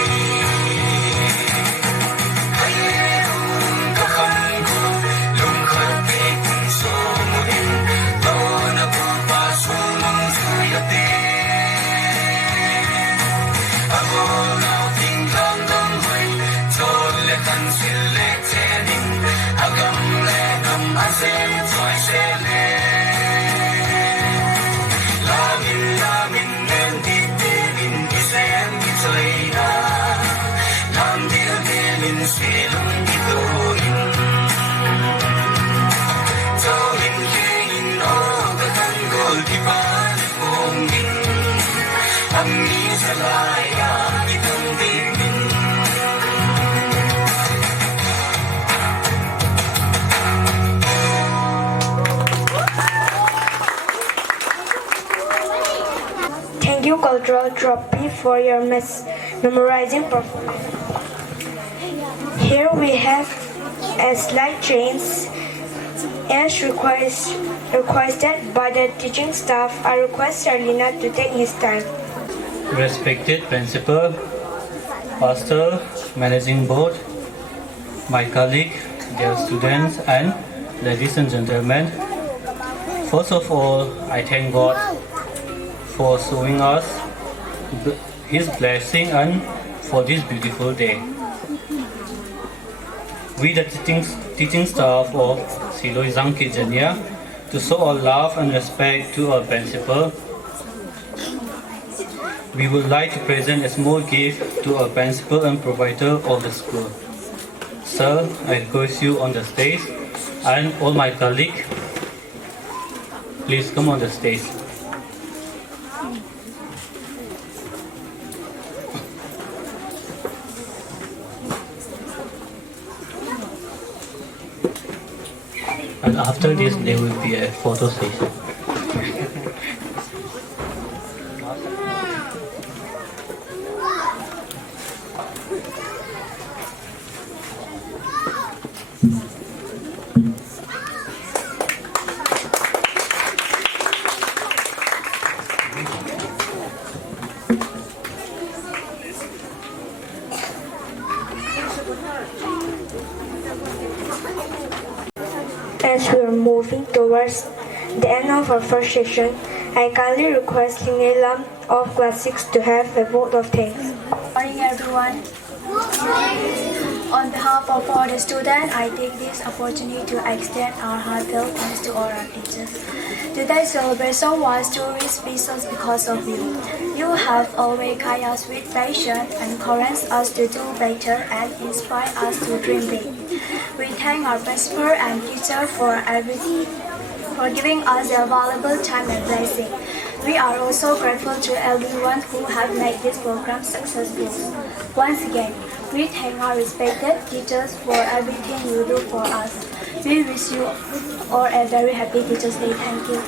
in Selum Gitoin Tawin Kain Oga Tanggol Kipan Pongin Ami Seloijang Itong Bingin Thank you, Cultural Trophy, for your memorizing performance. Here we have a slight change as requested by the teaching staff. I request Arlina to take his time. Respected Principal, Pastor, Managing Board, my colleague, dear students, and ladies and gentlemen. First of all, I thank God for showing us His blessing and for this beautiful day. We, the teaching staff of Seloijang Kidzania, to show our love and respect to our principal, we would like to present a small gift to our principal and provider of the school. Sir, I request you on the stage, and all my colleagues, please come on the stage. And after this, there will be a photo session. As we are moving towards the end of our first session, I kindly request Lingelam of Class 6 to have a vote of thanks. Good morning, everyone. On behalf of all the students, I take this opportunity to extend our heartfelt thanks to all our teachers. Today's celebration was truly special because of you. You have always guided us with patience, encouraged us to do better, and inspired us to dream big. We thank our principal and teacher for everything, for giving us their valuable time and blessing. We are also grateful to everyone who have made this program successful. Once again, we thank our respected teachers for everything you do for us. We wish you all a very happy Teachers' Day. Thank you.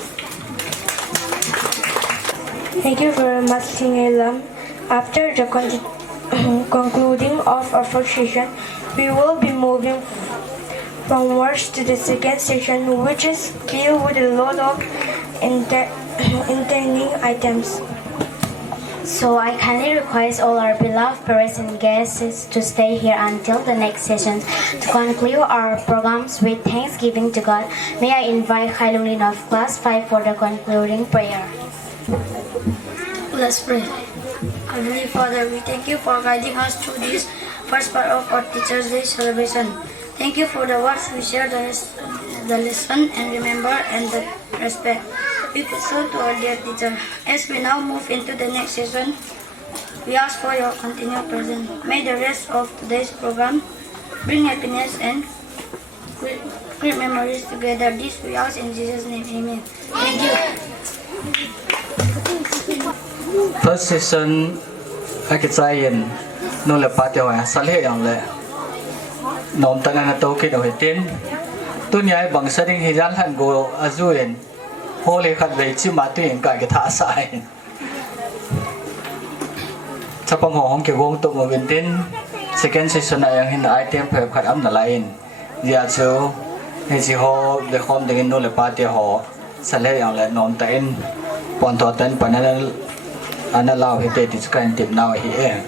Thank you very much, Lingelam. After the concluding of our first session, we will be moving onwards to the second session, which is filled with a lot of entertaining items. So I kindly request all our beloved parents and guests to stay here until the next session. To conclude our programs with thanksgiving to God, may I invite Khailulin of Class 5 for the concluding prayer. Let's pray. Heavenly Father, we thank you for guiding us through this first part of our Teachers' Day celebration. Thank you for the words we share, the lesson and remember and the respect we could show to our dear teacher. As we now move into the next session, we ask for your continued presence. May the rest of today's program bring happiness and great memories together. This we ask in Jesus' name. Amen. Thank you. First session, Kidzania, no le patio Seloijang le. Nom tanan na toki no hitin. Tunyai bang sading hijan han go azuin. Holy khat ve chi ma tuin ka ke tha sai. Chapang hong ke wong to mo vintin. Second session na yang hin item phe khat am na lain. Ya chu he chi ho le khom ding no le patio ho Seloijang le nom ta in pon to tan panal ana lao he te ti kan tip now hi e.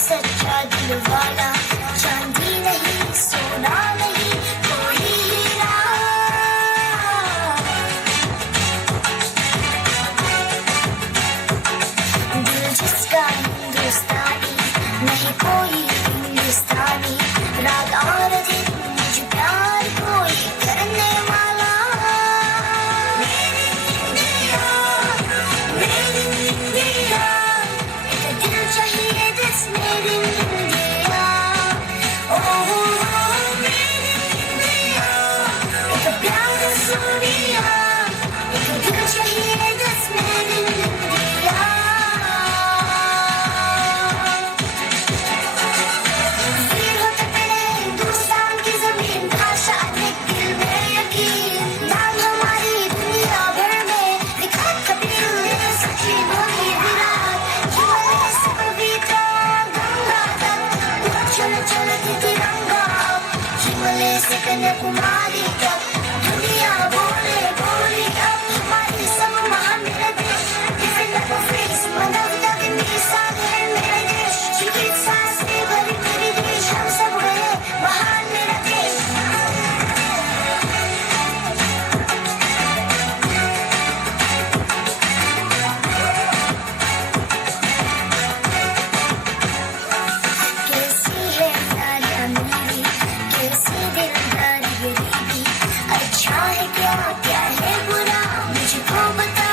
सच्चा दिल वाला चांदी नहीं सोना नहीं कोई हीरा दिल जिसका हिंदुस्तानी नहीं कोई इंग्लिस्तानी रात और दिन मुझे प्यार कोई करने वाला मेरी इंडिया एक दिल चाहिए that's made in India oh मेरी इंडिया एक प्यार सोनिया एक दिल चाहिए that's made in India वीर होते तेरे हिंदुस्तान की जमीन भाषा अनेक दिल में यकीन नाम हमारी दुनिया भर में लिखा कबीर ने सचिन होगी विराट हिमालय से पवित्र गंगा तक चल चल के तिरंगा हिमालय से कन्याकुमारी तक दुनिया बोले बोली अब हमारी सब महान मेरा देश different type of race मानवता की मिसाल है मेरा देश चिकित्सा से भरी मेरी देश हम सब हैं महान मेरा देश कैसी है सारी अमीरी कैसी दिलदारी गरीबी अच्छा है क्या क्या है बुरा मुझको बता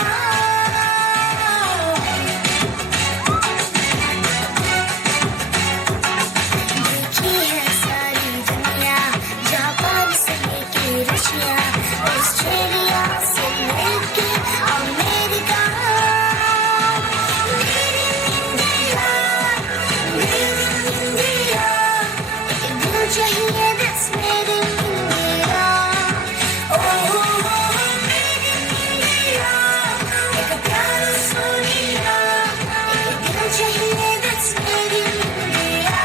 देखी है सारी दुनिया जापान से लेके रशिया ऑस्ट्रेलिया से लेके अमेरिका मेरी इंडिया एक दिल चाहिए that's made in India oh मेरी इंडिया एक प्यार सोनिया एक दिल चाहिए that's made in India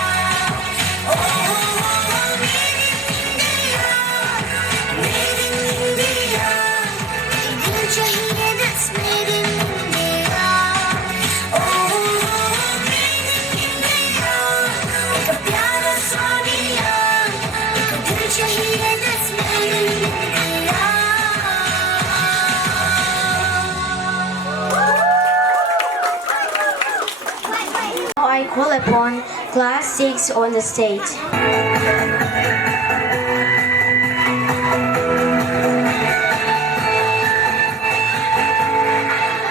oh मेरी इंडिया एक दिल चाहिए that's made in India oh मेरी इंडिया एक प्यार सोनिया एक दिल चाहिए that's made in India Now I call upon class 6 on the stage.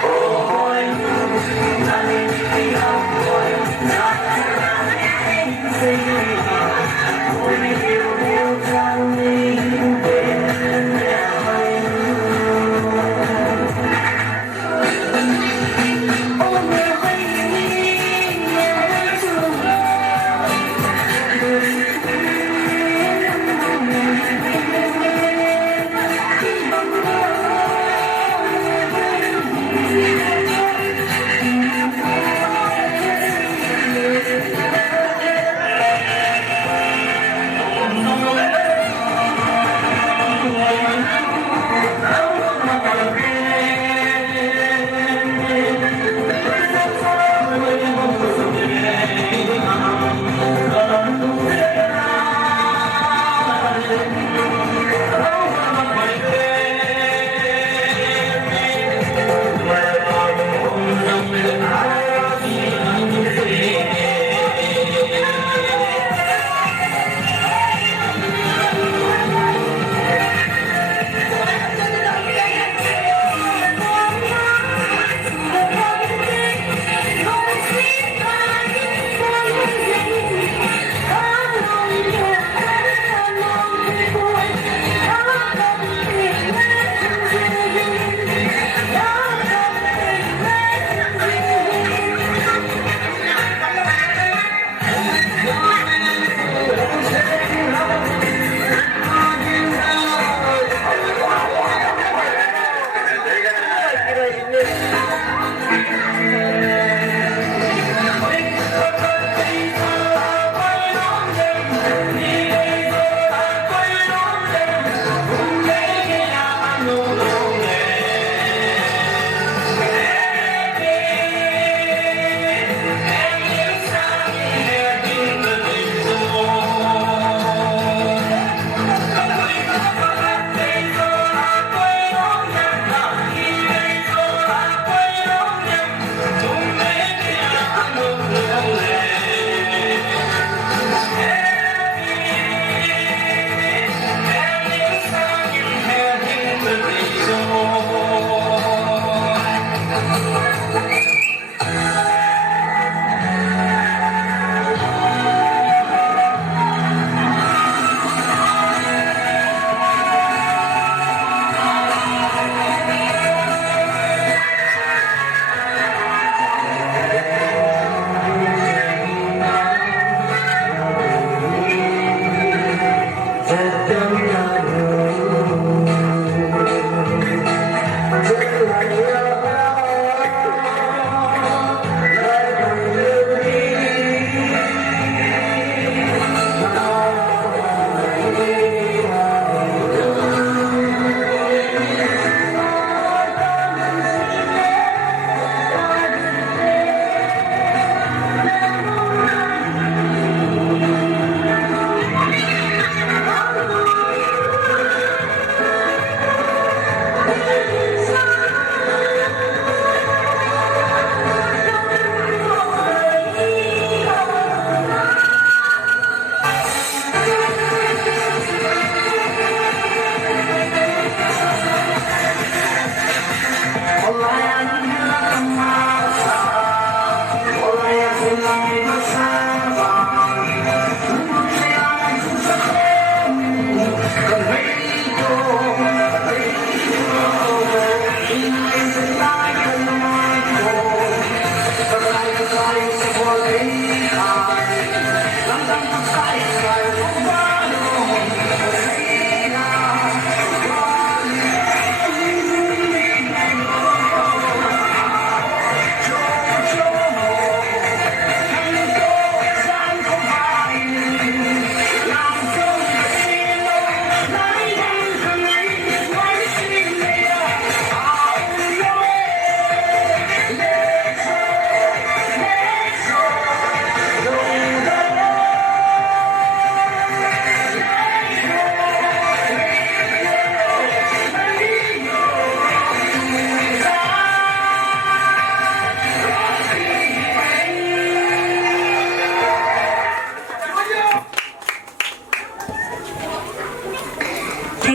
oh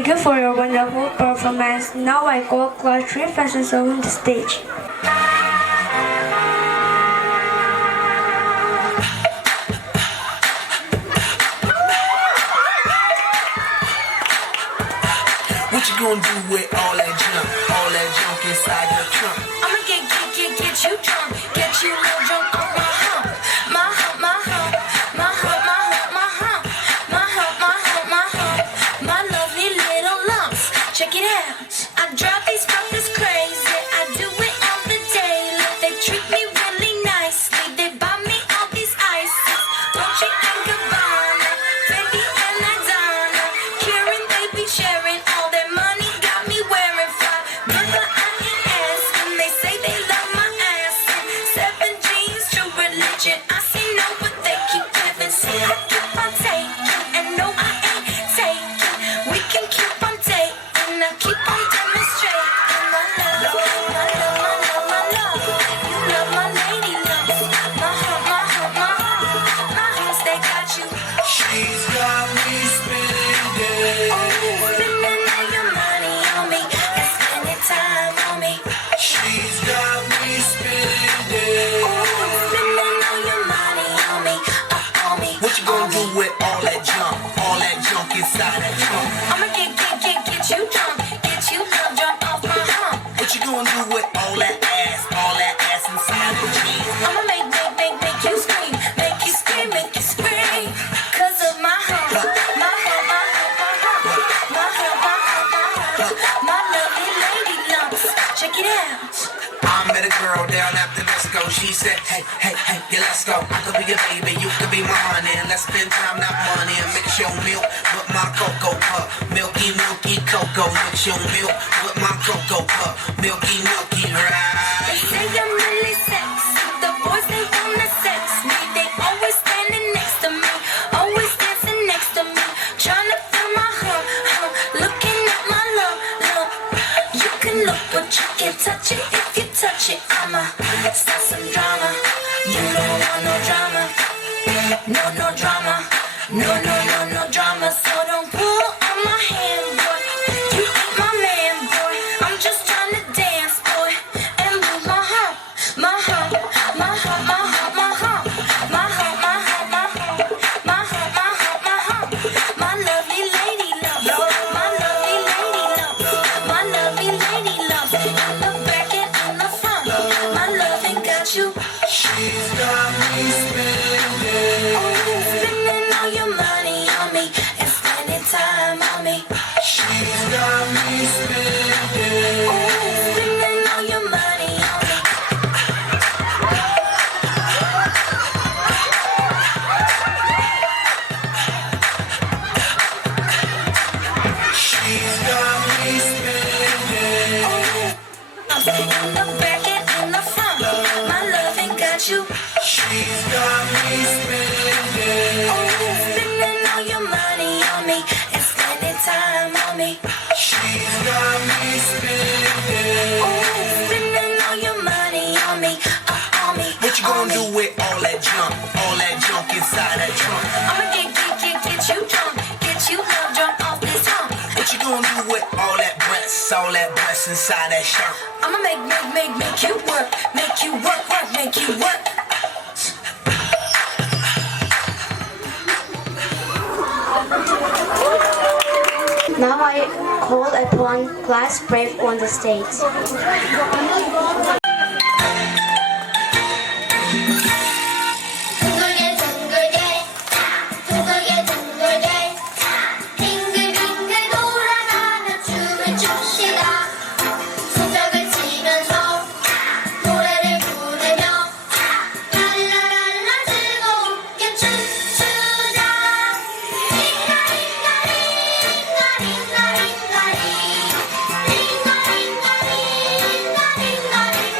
Thank you for your wonderful performance. Now I call class 3 persons on the stage. What you gonna do with all that junk inside your trunk? I'ma get you drunk, get you a little drunk on my hump, my hump, my hump, my hump, my hump, my hump, my hump, my hump, my hump, my lovely little lumps. Check it out. I drive these fuckers crazy. I do it on the daily. They treat me really nicely. They buy me all these ices. Dolce and Gabbana, baby and Madonna. Karen, they be sharing all their money. Got me wearing fly. Brother, I ain't asking. They say they love my ass. 7 G's, true religion. I say no, but they keep giving. See, I keep on taking, and no, I ain't taking. We can keep on dating. I keep on demonstrating my love, my love, my love, my love. You love my lady love. My heart, my heart, my heart. My hearts, they got you. She's got me spending. Oh, spending all your money on me and spending time on me. She's got me spending. Oh, spending all your money on me, on me. What you gonna do with all that junk inside that trunk? I'ma get you drunk, get you love drunk off my hump. What you gonna do with all that ass inside the jeans? I'ma make you scream, make you scream, make you scream. 'Cause of my hump, my hump, my hump, my hump, my hump, my hump, my hump, my lovely lady lumps. Check it out. I met a girl down after let's go. She said, hey, yeah, let's go. I could be your baby, you could be my honey. And let's spend time, not money. And mix your milk with my cocoa pup. Milky cocoa. Mix your milk with my cocoa pup. Milky, They right? say I'm really sexy. The boys, they wanna sex me. They always standing next to me, always dancing next to me, trying to feel my hump, hump, looking at my lump, lump. You can look, but you can't touch it. If you touch it, I'ma start some drama. You don't want no drama, no drama, no drama. So don't pull on my hand, boy. You ain't my man, boy. I'm just trying to dance, boy, and move my hump, my hump, my hump, my hump, my hump, my hump, my hump, my hump, my hump, my hump, my hump, my lovely lady love, my lovely lady love, my lovely lady love. In the back and in the front, my loving got you. She's got me spending. Oh, spending all your money on me and spending time on me. She's got me spending. Oh, spending all your money on me. She's got me spending. In the back and in the front, my loving got you. She's got me spending. Oh, spending all your money on me and spending time on me. She's got me spending. Oh, spending all your money on me, on me. What you gonna do with all that junk inside that trunk? I'ma get you drunk, get you love drunk off this hump. What you gonna do with all that breasts inside that shirt? I'ma make you work, make you work, make you work. Now I call upon class brave on the stage. 둥글게 둥글게 빙글빙글 돌아가며 춤을 춥시다. 손뼉을 치면서 노래를 부르며 랄라랄라 즐겁게 춤추자. 링가링가링가링가링가링 링가링가링가링가링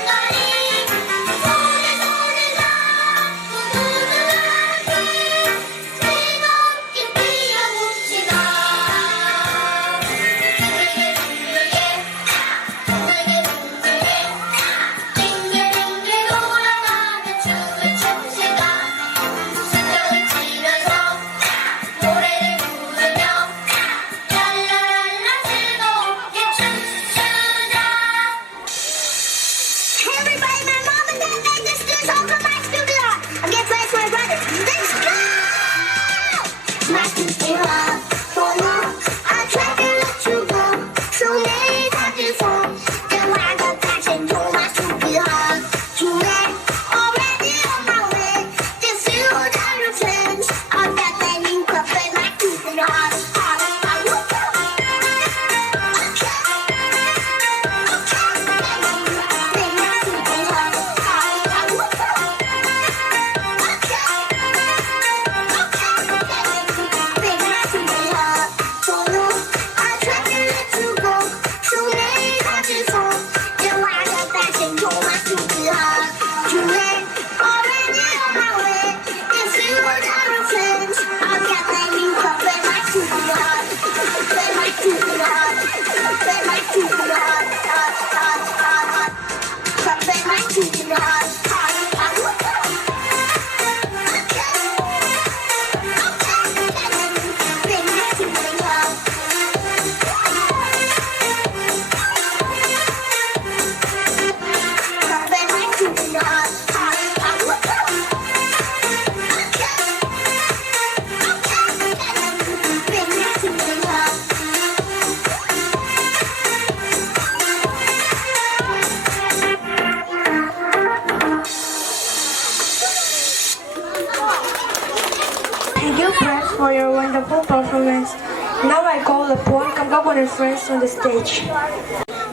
Thank you, friends, for your wonderful performance. Now I call upon Kamgakwan and friends on the stage.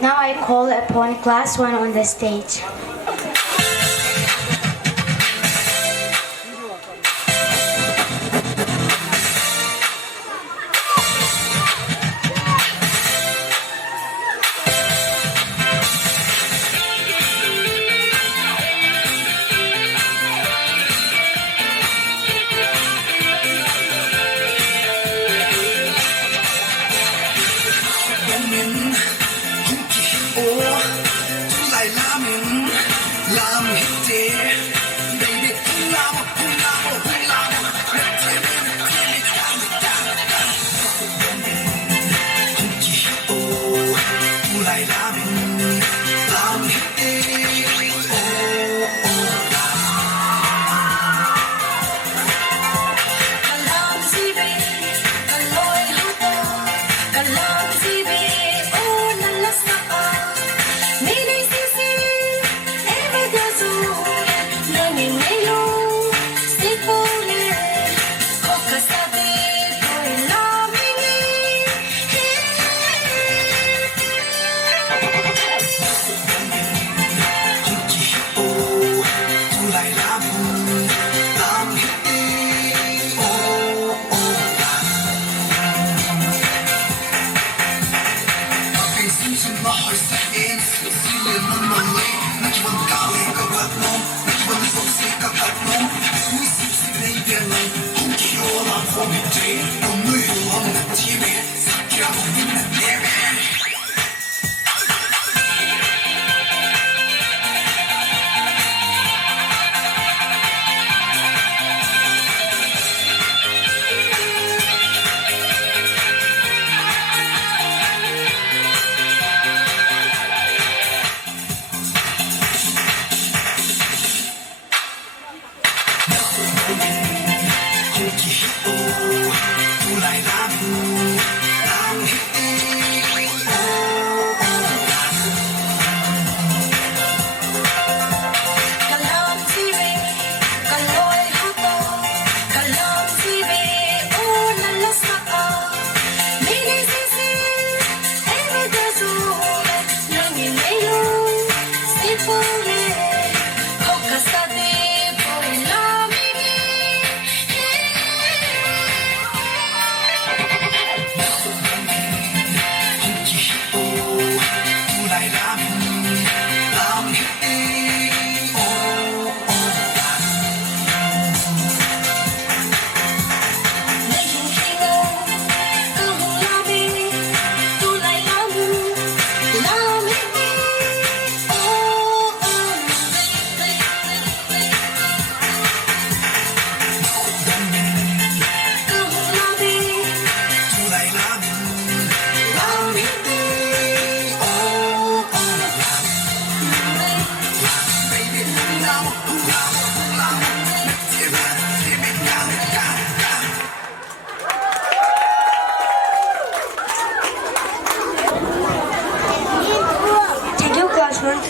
Now I call upon Class 1 on the stage.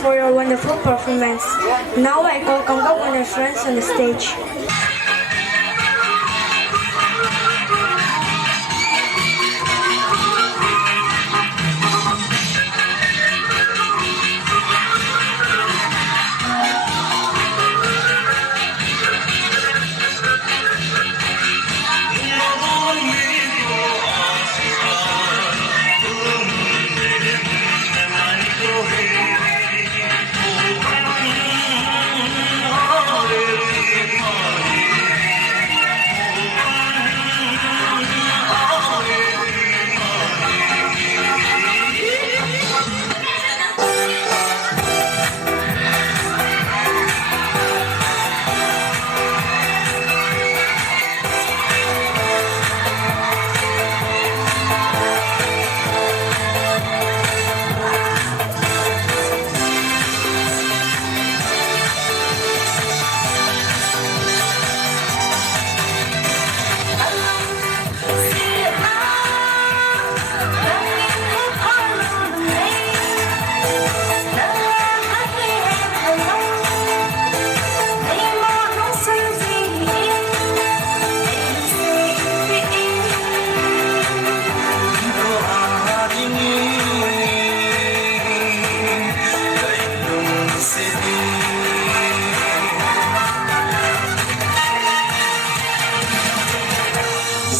For your wonderful performance. Now I call Kamgakwan and friends on the stage.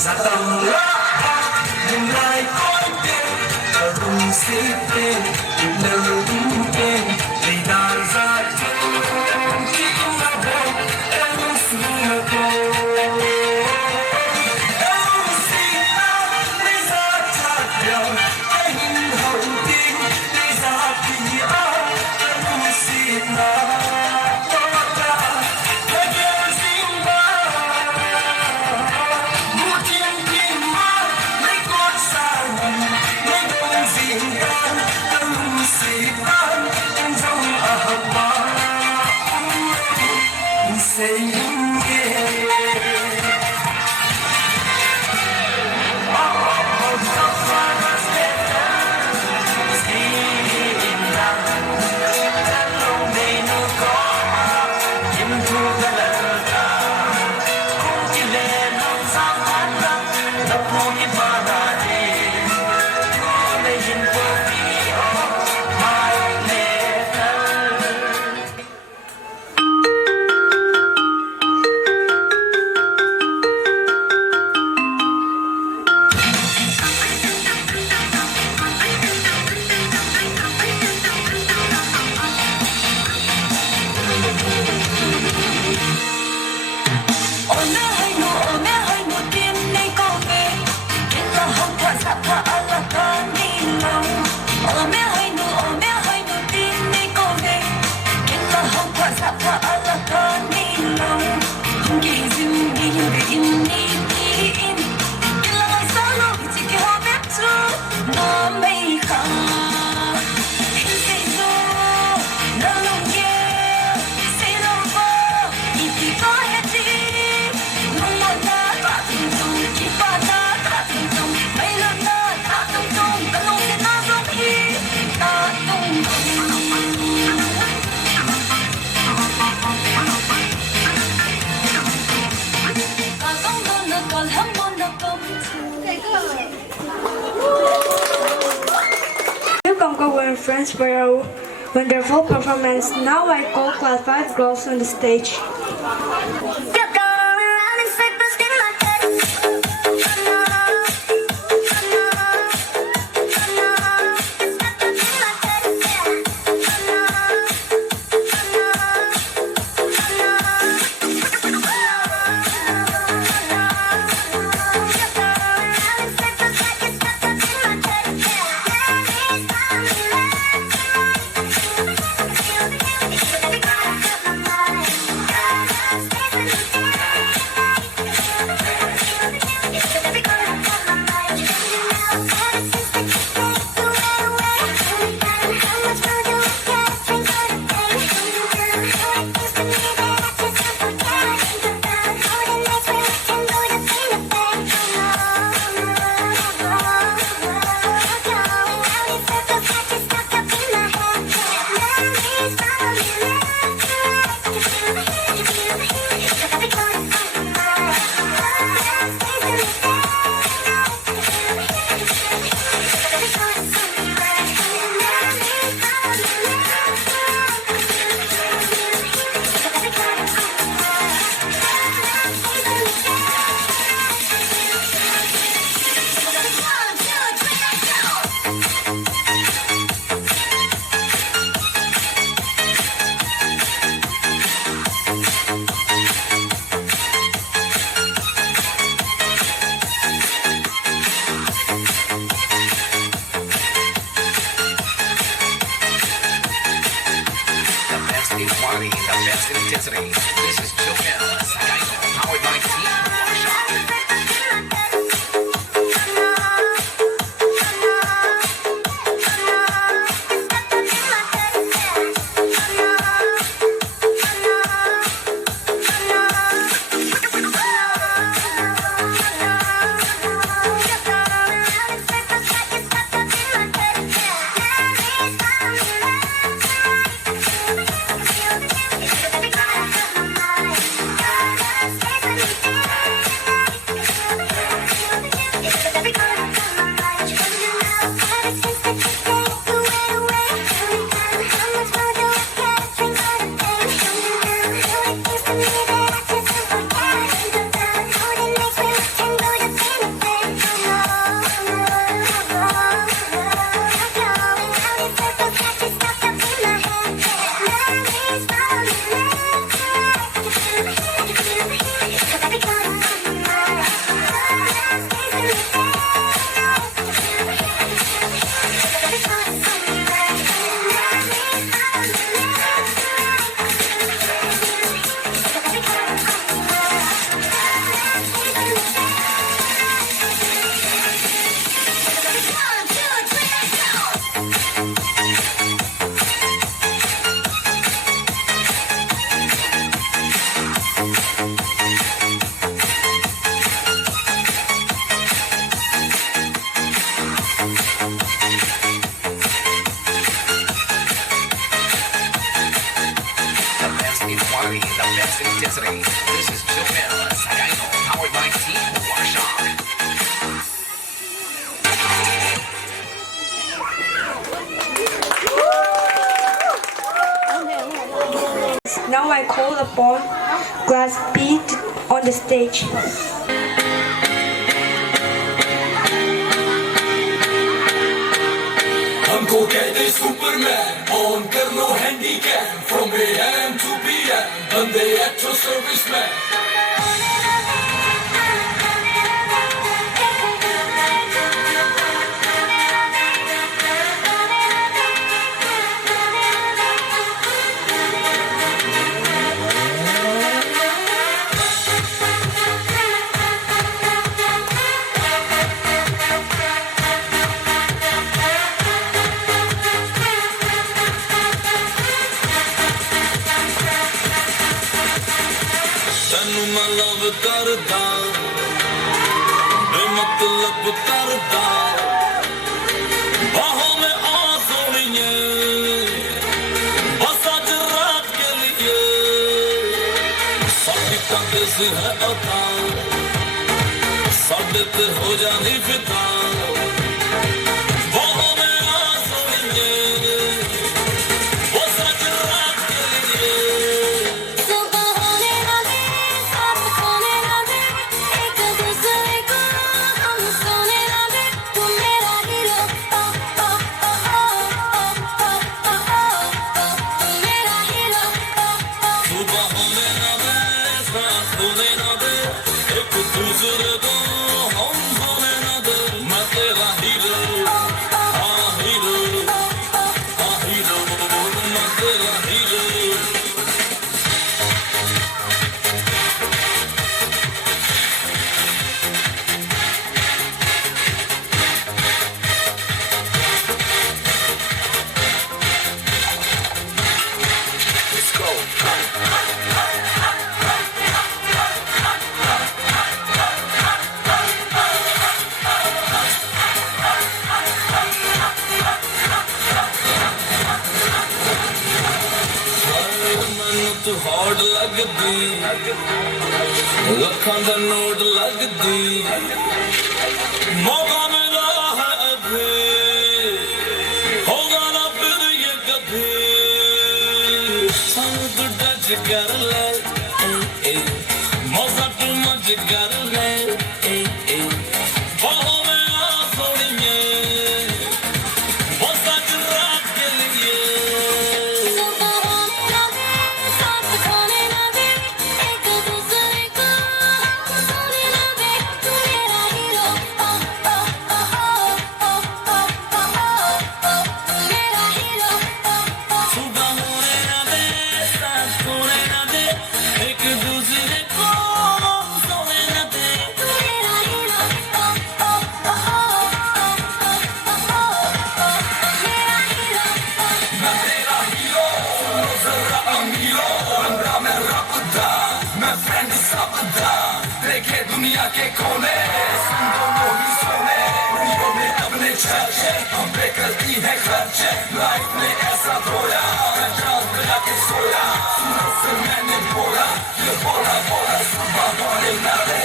sa tầng lớp đừng ai coi tên và rung xếp tên đừng nâng đúng tên vì ta ra chân chỉ không là bộ em xin là cô Friends for a wonderful performance. Now I call class 5 girls on the stage. quality, the best intensity. This is Joe Ellis, powered by Team Desiree. This is Japan, Sagaino, powered by Invocation. Now I call upon Class B on the stage. हमको कहते superman on कर लो handycam from AM to PM बंदे actual serviceman मैं love करदा बेमतलब करदा बाहों में आ सोनिए बस आज रात के लिए साथी का दिस है अता साढ़े ते हो जानी फिदा बाहों में आ सोनिए बस आज रात के लिए हॉट लगदी लखां दा नोट लगदी मौका मिला है अभी होगा ना फिर ये कभी सानू तू टच कर ले मौका तू मच कर ले बाहों में आ सोनिए बस आज रात के लिए देखे दुनिया के कोने सुन दोनों ही सोने उंगलियों में अपने चर्चे हम पे करती है खर्चे लाइफ में ऐसा धोया मैं जान बजा के सोया सुनत से मैंने बोला ये बोला बोला सुबह बोले ना रे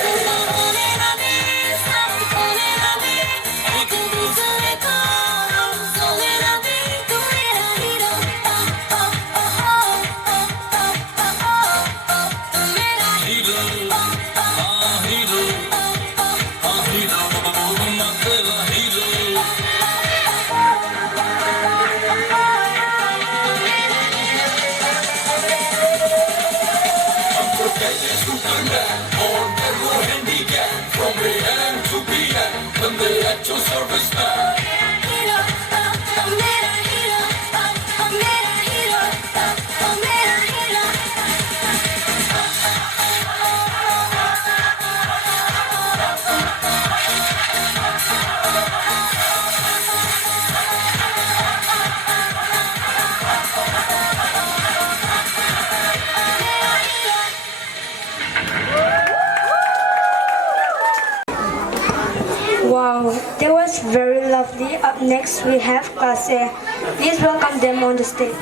Wow, that was very lovely. Up next we have Class A. Please welcome them on the stage.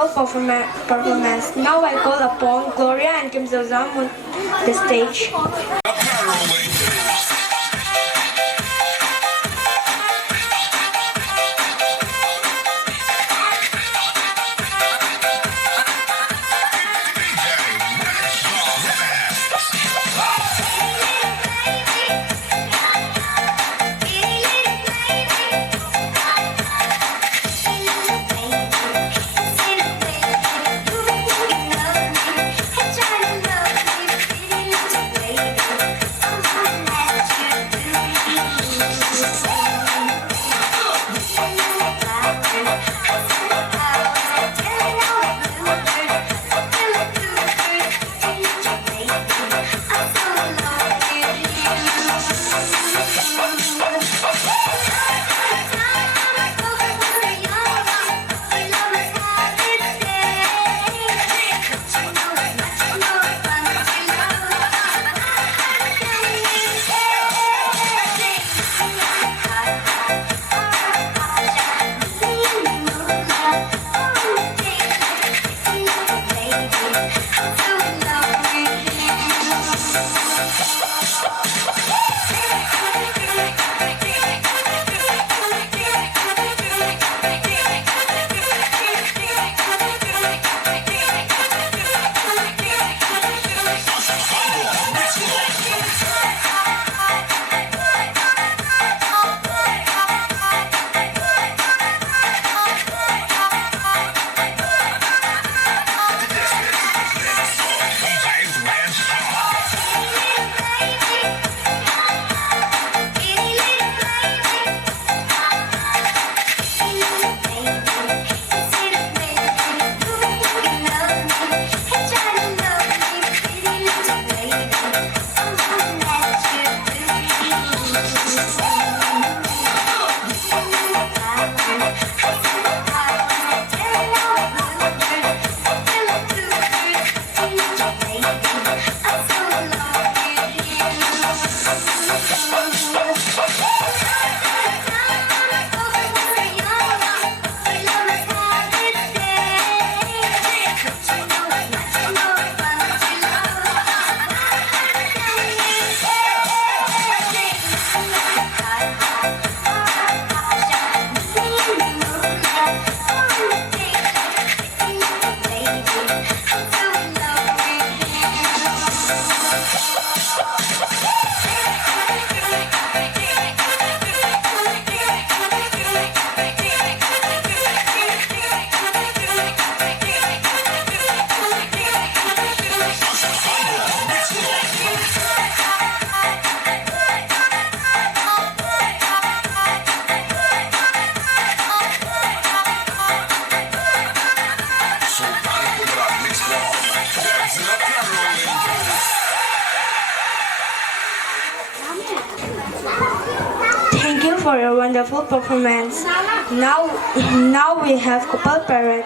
wonderful performance. Now I call upon Gloria and Kim Zozam on the stage. Thank you for your wonderful performance. Now we have couple parade.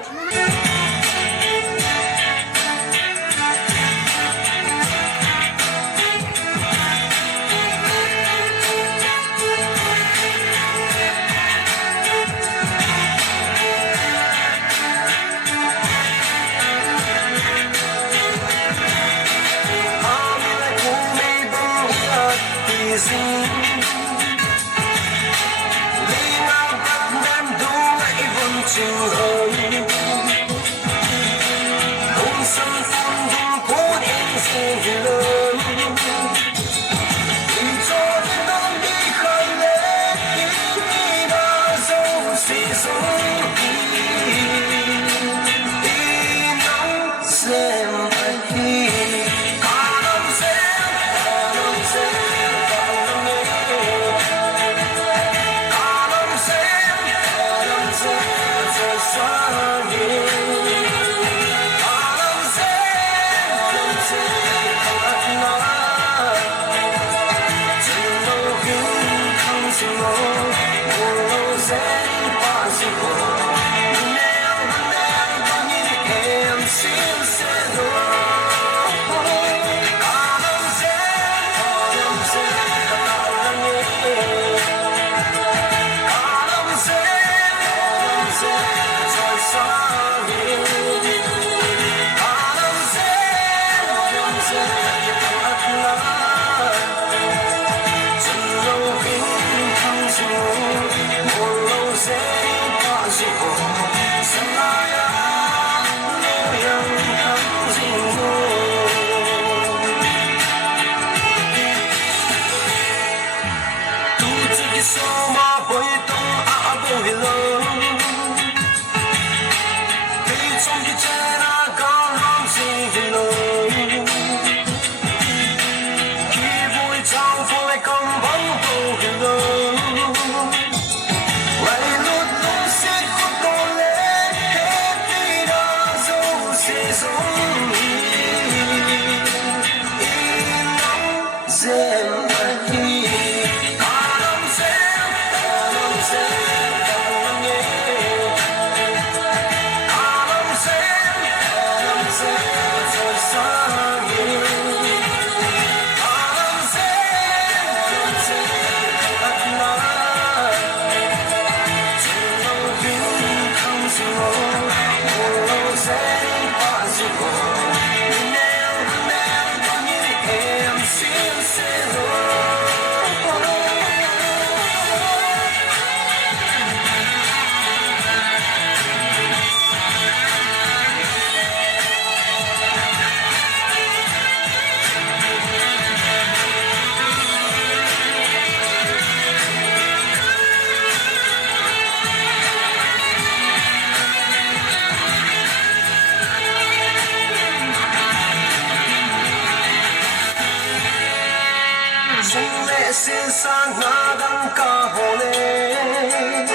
내 세상 나간 가호네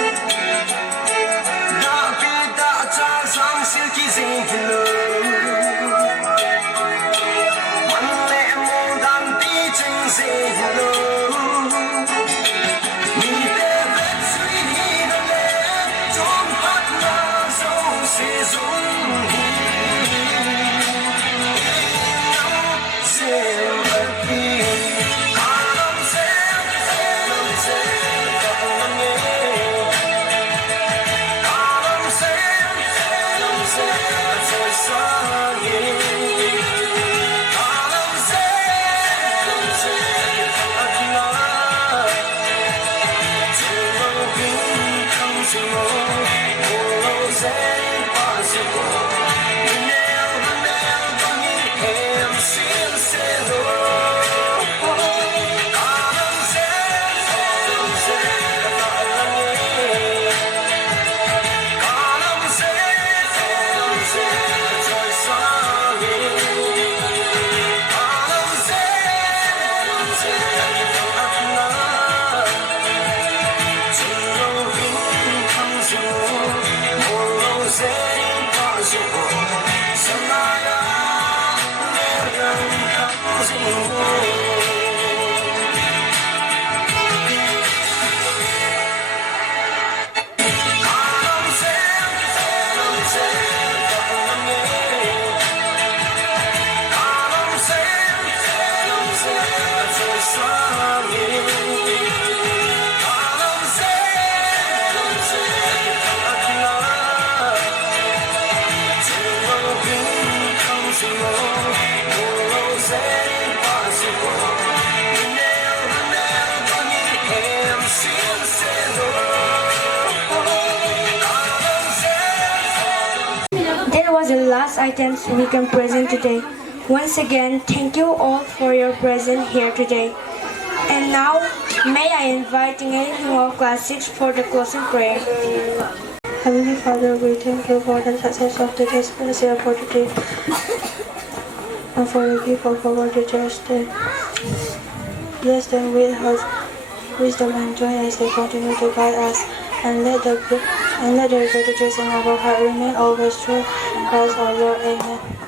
나비다 자상 실기 생길러 만내 모단 비증 생길러 That was the last items we can present today. Once again, thank you all for your presence here today. And now, may I invite English of Class 6 for the closing prayer. Heavenly Father, we thank you for the success of today's prayer for today. And for the gift of our teachers day. Bless them with heart, wisdom and joy as they continue to guide us. And let the gratitude in our heart remain always true. Christ our Lord. Amen.